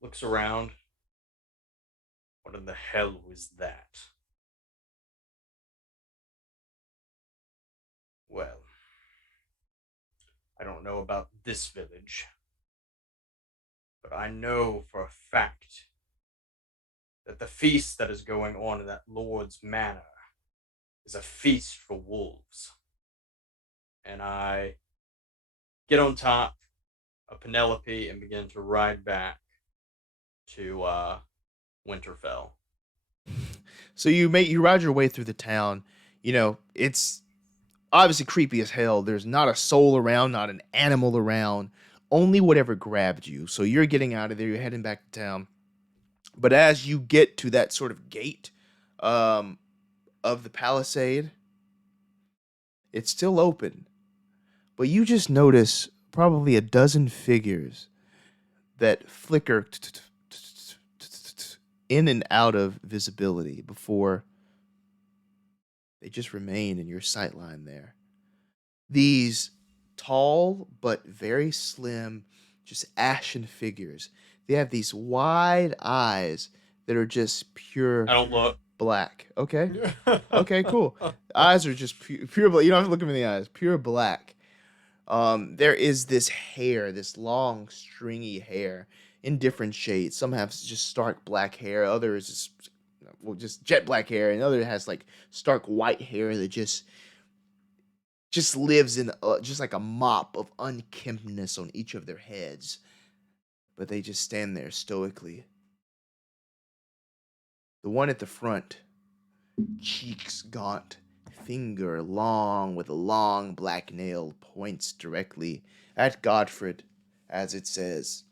looks around. What in the hell was that? Well, I don't know about this village, but I know for a fact that the feast that is going on in that Lord's Manor is a feast for wolves. And I get on top of Penelope and begin to ride back to Winterfell. So you ride your way through the town. You know, it's obviously creepy as hell. There's not a soul around, not an animal around, only whatever grabbed you. So you're getting out of there, you're heading back to town. But as you get to that sort of gate of the palisade, it's still open. But you just notice probably a dozen figures that flicker in and out of visibility before they just remain in your sightline there. These tall but very slim, just ashen figures. They have these wide eyes that are just pure I don't look. black. Okay. Okay, cool. Eyes are just pure black. You don't have to look him in the eyes. Pure black. There is this hair, this long, stringy hair in different shades. Some have just stark black hair. Others just jet black hair, and other has like stark white hair that just lives in just like a mop of unkemptness on each of their heads. But they just stand there stoically. The one at the front, cheeks gaunt, finger long with a long black nail, points directly at Godfrid as it says,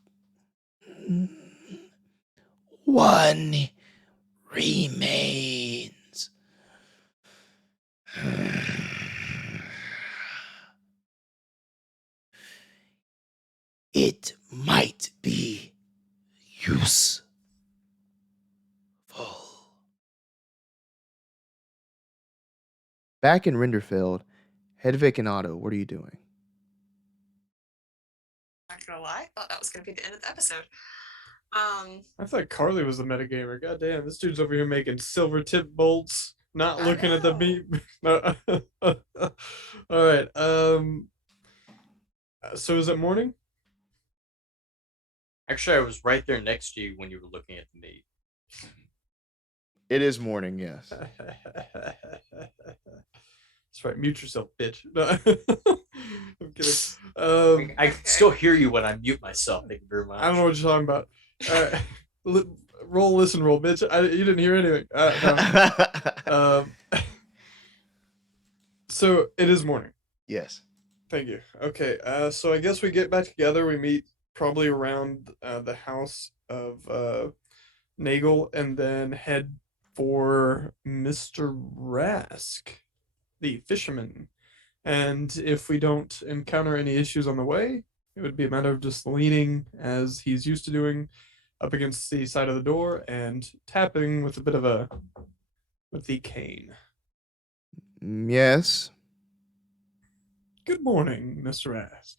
"One remains." It might be useful. Back in Rinderfeld, Hedwig and Otto, what are you doing? Not gonna lie, I thought that was gonna be the end of the episode. I thought Carly was the metagamer. God damn, this dude's over here making silver tip bolts, not I looking at the know. beat. All right. So is it morning? Actually, I was right there next to you when you were looking at the meat. It is morning, yes. That's right. Mute yourself, bitch. No, I'm kidding. I can still hear you when I mute myself. Thank you very much. I don't know what you're talking about. Roll, listen, roll, bitch. You didn't hear anything. No. So it is morning. Yes. Thank you. Okay. So I guess we get back together. We meet probably around the house of Nagel, and then head for Mr. Rask, the fisherman. And if we don't encounter any issues on the way, it would be a matter of just leaning, as he's used to doing, up against the side of the door and tapping with with the cane. Yes. Good morning, Mr. Rask.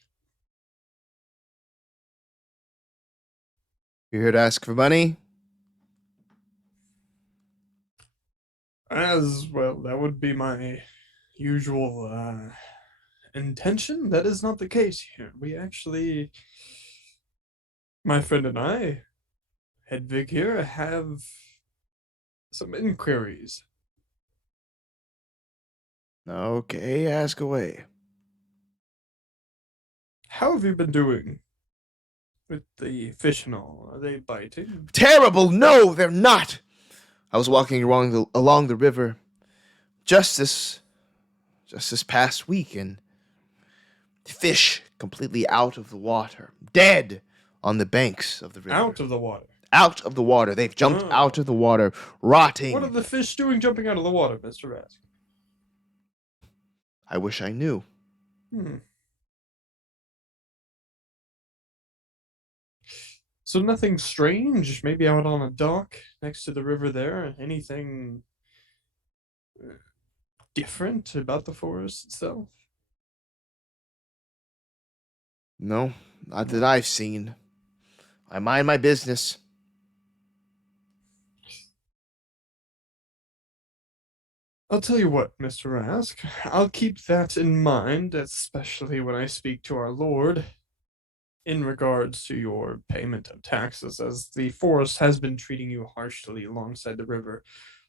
You're here to ask for money? As well, that would be my usual intention. That is not the case here. We actually, my friend and I, Hedwig here, have some inquiries. Okay, ask away. How have you been doing with the fish and all? Are they biting? Terrible! No, they're not! I was walking along the river just this past week, and fish completely out of the water, dead on the banks of the river. Out of the water. Out of the water. They've jumped out of the water, rotting. What are the fish doing jumping out of the water, Mr. Rask? I wish I knew. So nothing strange, maybe out on a dock next to the river there. Anything different about the forest itself? No, not that I've seen. I mind my business. I'll tell you what, Mr. Rask, I'll keep that in mind, especially when I speak to our lord in regards to your payment of taxes, as the forest has been treating you harshly alongside the river.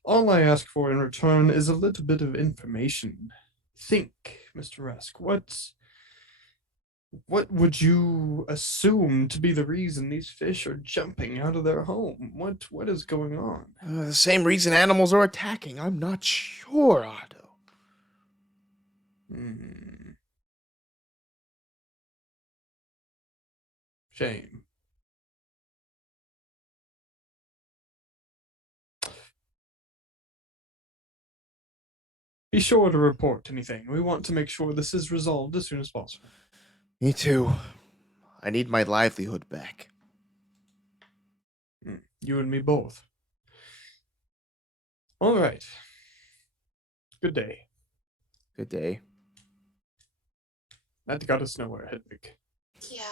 All I ask for in return is a little bit of information. Think, Mr. Rask, what would you assume to be the reason these fish are jumping out of their home? What is going on? The same reason animals are attacking. I'm not sure, Otto. Shame. Be sure to report anything. We want to make sure this is resolved as soon as possible. Me too. I need my livelihood back. You and me both. All right. Good day. Good day. That got us nowhere, Hedwig. Yeah.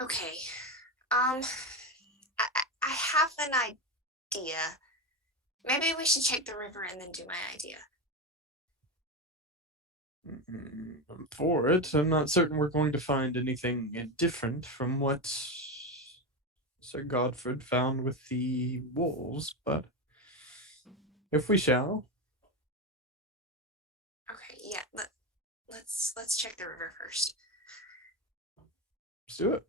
Okay. I I have an idea. Maybe we should check the river and then do my idea. I'm for it. I'm not certain we're going to find anything different from what Sir Godfrid found with the wolves, but if we shall. Okay, yeah. Let's check the river first. Let's do it.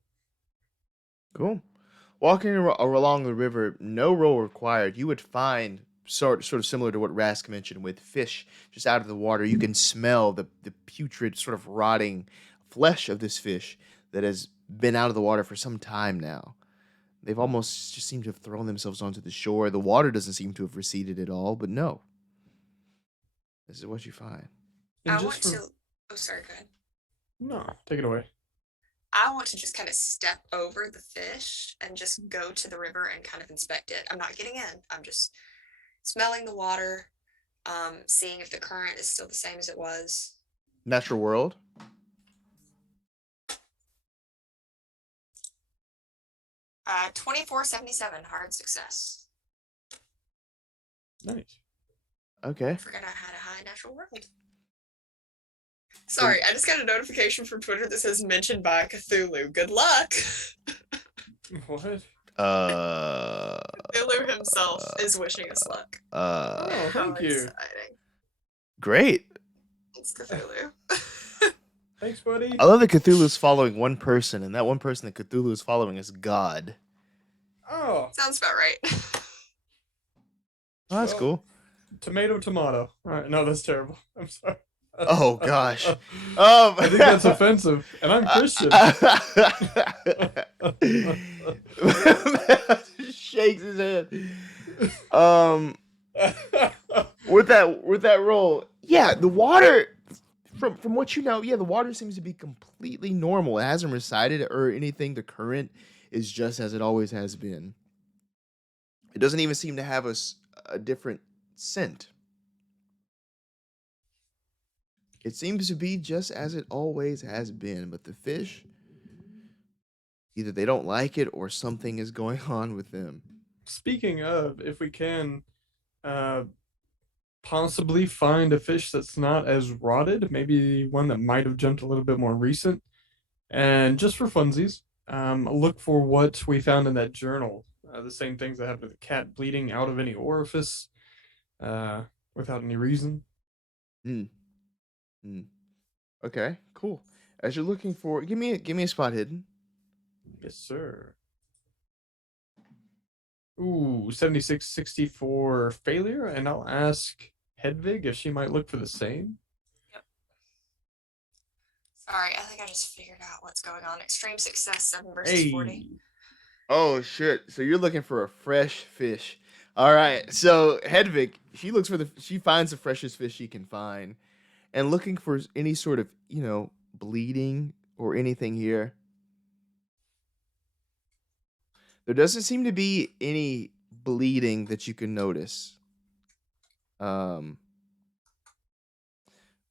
Cool. Walking along the river, no roll required. You would find sort of similar to what Rask mentioned with fish just out of the water. You can smell the putrid, sort of rotting flesh of this fish that has been out of the water for some time now. They've almost just seemed to have thrown themselves onto the shore. The water doesn't seem to have receded at all, but no. This is what you find. And I want to. Oh, sorry, go ahead. No, take it away. I want to just kind of step over the fish and just go to the river and kind of inspect it. I'm not getting in. I'm just smelling the water, seeing if the current is still the same as it was. Natural world. 2477, hard success. Nice. Okay. I forgot I had a high natural world. Sorry, I just got a notification from Twitter that says mentioned by Cthulhu. Good luck. What? Cthulhu himself is wishing us luck. Oh, How thank you. exciting. Great. It's Cthulhu. Thanks, buddy. I love that Cthulhu's following one person, and that one person that Cthulhu is following is God. Oh. Sounds about right. Oh, that's Well, cool. Tomato. All right, no, that's terrible. I'm sorry. Oh gosh. I think that's offensive, and I'm Christian. Shakes his head. With that roll, yeah, the water from what you know, yeah, the water seems to be completely normal. It hasn't receded or anything. The current is just as it always has been. It doesn't even seem to have a different scent. It seems to be just as it always has been, but the fish, either they don't like it or something is going on with them. Speaking of, if we can possibly find a fish that's not as rotted, maybe one that might have jumped a little bit more recent, and just for funsies, look for what we found in that journal. The same things that happened to the cat bleeding out of any orifice without any reason. Okay, cool. As you're looking for, give me a spot hidden. Yes, sir. Ooh, 76-64 failure, and I'll ask Hedwig if she might look for the same. Yep. Sorry, I think I just figured out what's going on. Extreme success, 7 versus 40. Oh shit! So you're looking for a fresh fish. All right. So Hedwig, she finds the freshest fish she can find, and looking for any sort of bleeding or anything here. There doesn't seem to be any bleeding that you can notice.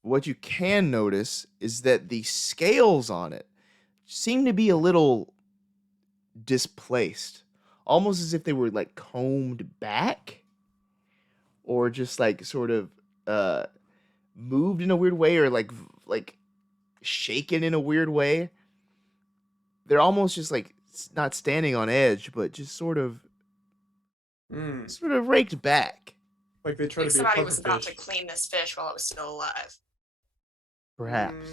What you can notice is that the scales on it seem to be a little displaced, almost as if they were like combed back, or just like sort of moved in a weird way, or like shaken in a weird way. They're almost just like not standing on edge, but just sort of raked back. Like they tried Like to be somebody a was about pufferfish. to clean this fish while it was still alive. Perhaps.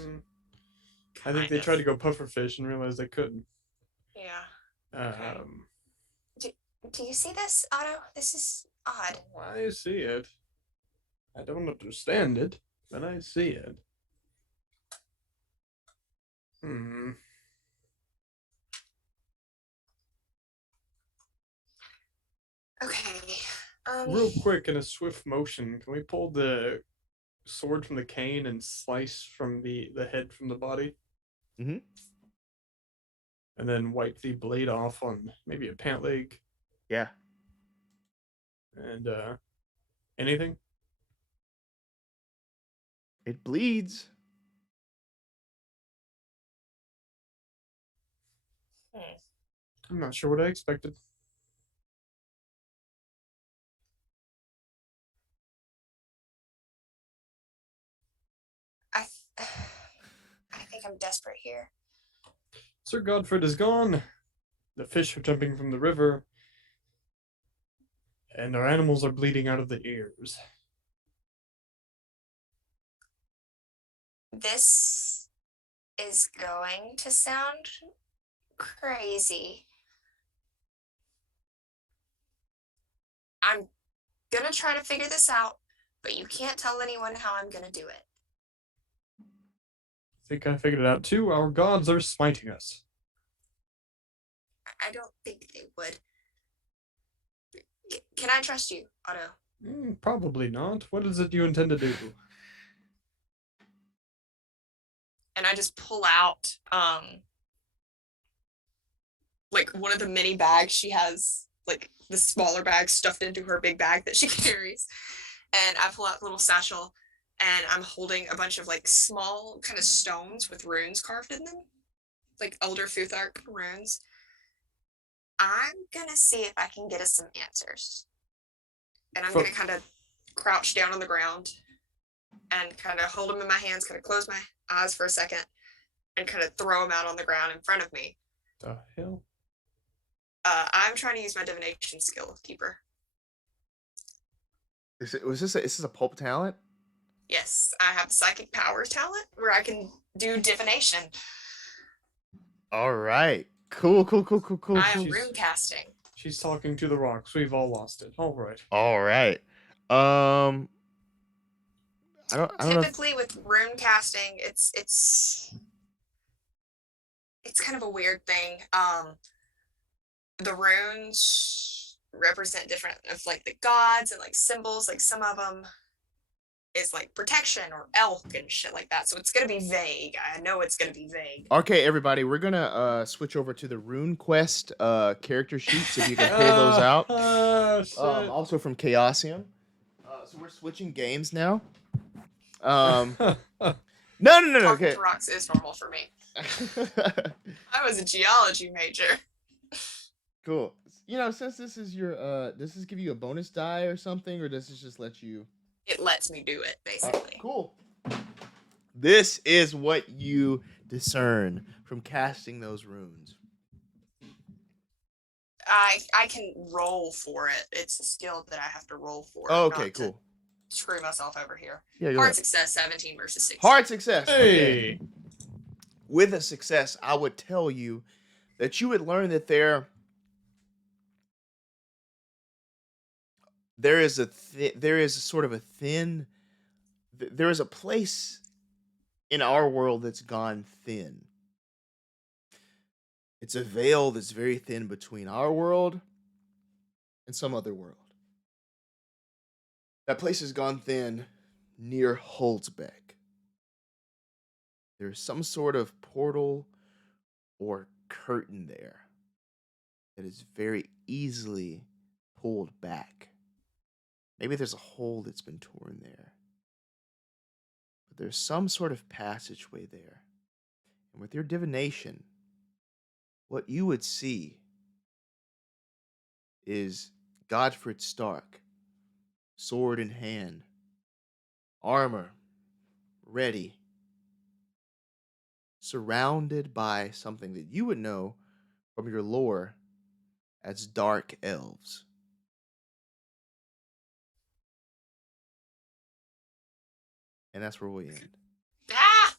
I think they tried to go pufferfish and realized they couldn't. Yeah. Do you see this, Otto? This is odd. I see it. I don't understand it, but I see it. Okay. Real quick, in a swift motion, can we pull the sword from the cane and slice from the head from the body? Mm-hmm. And then wipe the blade off on maybe a pant leg. Yeah. And anything? It bleeds. I'm not sure what I expected. desperate here. Sir Godfrid is gone. The fish are jumping from the river. And our animals are bleeding out of the ears. This is going to sound crazy. I'm gonna try to figure this out, but you can't tell anyone how I'm gonna do it. I think I figured it out too. Our gods are smiting us. I don't think they would. Can I trust you, Otto? Probably not. What is it you intend to do? And I just pull out like one of the mini bags she has, like the smaller bag stuffed into her big bag that she carries. And I pull out a little satchel and I'm holding a bunch of like small kind of stones with runes carved in them, like Elder Futhark runes. I'm gonna see if I can get us some answers. And I'm gonna kind of crouch down on the ground and kind of hold them in my hands, kind of close my eyes for a second, and kind of throw them out on the ground in front of me. The hell? I'm trying to use my divination skill, Keeper. Is this a pulp talent? Yes, I have the psychic powers talent where I can do divination. All right. Cool. I am rune casting. She's talking to the rocks. We've all lost it. All right. All right. I don't Typically with rune casting, it's kind of a weird thing. The runes represent different of like the gods and like symbols. Like some of them is like protection or elk and shit like that. So it's gonna be vague. I know it's gonna be vague. Okay, everybody, we're gonna switch over to the Rune Quest character sheets if you can pull those out. Also from Chaosium. So we're switching games now. No. Okay. Talking to rocks is normal for me. I was a geology major. Cool. Since this is your does this give you a bonus die or something, or does this just let you? It lets me do it, basically. Cool. This is what you discern from casting those runes. I can roll for it. It's a skill that I have to roll for. Oh, okay, not to cool. Screw myself over here. Yeah, Hard success, 17 versus 16. Hard success. Hey. Okay. With a success, I would tell you that you would learn that there is a place in our world that's gone thin. It's a veil that's very thin between our world and some other world. That place has gone thin near Holzbeck. There's some sort of portal or curtain there that is very easily pulled back. Maybe there's a hole that's been torn there. But there's some sort of passageway there. And with your divination, what you would see is Godfrid Stark, sword in hand, armor ready, surrounded by something that you would know from your lore as dark elves. And that's where we end. Ah!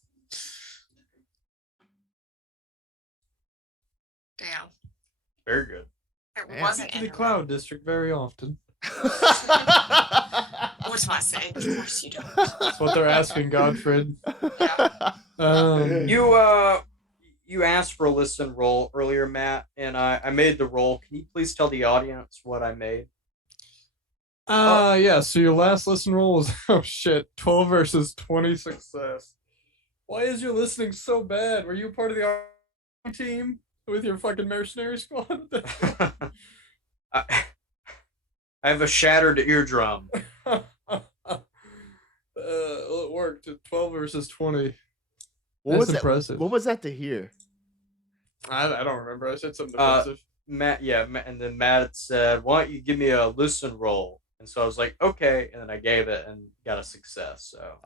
Damn. Very good. It Man. wasn't To in the her Cloud District very often. What am I saying? Of course you don't. That's what they're asking, Godfrid. Yeah. You asked for a listen roll earlier, Matt, and I made the roll. Can you please tell the audience what I made? Yeah, so your last listen roll was, 12 versus 20 success. Why is your listening so bad? Were you part of the Arcane team with your fucking mercenary squad? I have a shattered eardrum. Well, it worked. 12 versus 20. That's impressive. What was that to hear? I don't remember. I said something impressive. Matt, and then Matt said, "Why don't you give me a listen roll?" And so I was like, "Okay," and then I gave it and got a success. So.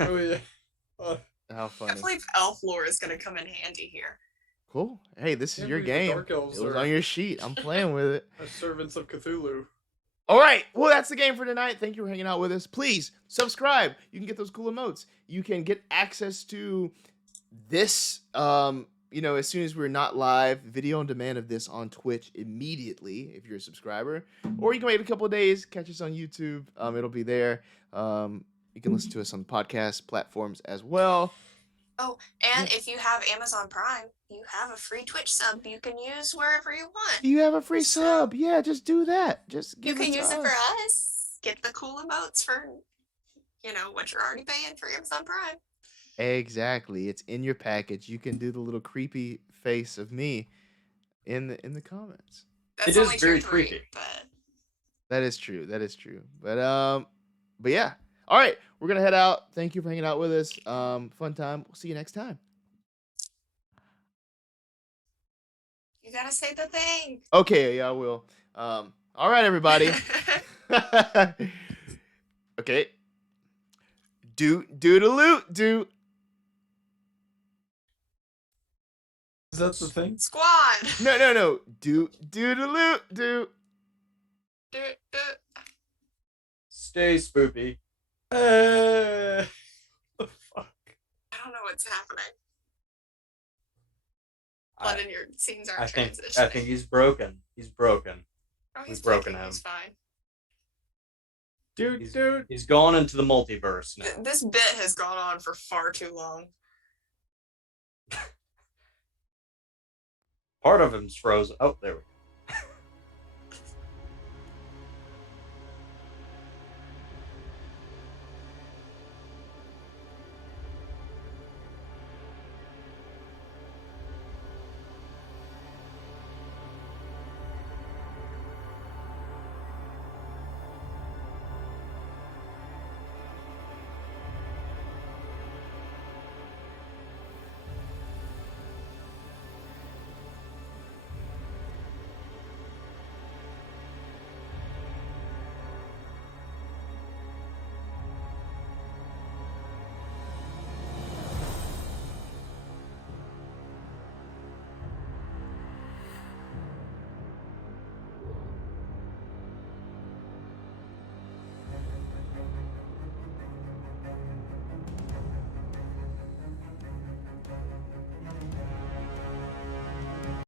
Oh yeah. How I funny. believe elf lore is going to come in handy here. Cool. Hey, this is Can't your believe the game. Dark Elves It was are- on your sheet. I'm playing with it. As servants of Cthulhu. All right. Well, that's the game for tonight. Thank you for hanging out with us. Please subscribe. You can get those cool emotes. You can get access to this, as soon as we're not live, video on demand of this on Twitch immediately if you're a subscriber. Or you can wait a couple of days, catch us on YouTube. It'll be there. You can listen to us on podcast platforms as well. Oh, and if you have Amazon Prime, you have a free Twitch sub you can use wherever you want. You have a free sub. Yeah, just do that. Just You give can it to use it us. for us. Get the cool emotes for, what you're already paying for Amazon Prime. Exactly. It's in your package. You can do the little creepy face of me in the comments. That's It is only very tier 3, creepy. but That is true. But yeah. All right, we're gonna head out. Thank you for hanging out with us. Fun time. We'll see you next time. you gotta say the thing. Okay, yeah, I will. All right, everybody. Okay. Do. Is that the thing? Squad. No. Do. Do it. Stay spoopy. The fuck? I don't know what's happening. Blood in your scenes aren't I think transitioning. he's broken. He's broken. Oh, we've broken broken. him. He's fine. Dude. He's gone into the multiverse now. This bit has gone on for far too long. Part of him's frozen. Oh, there we go.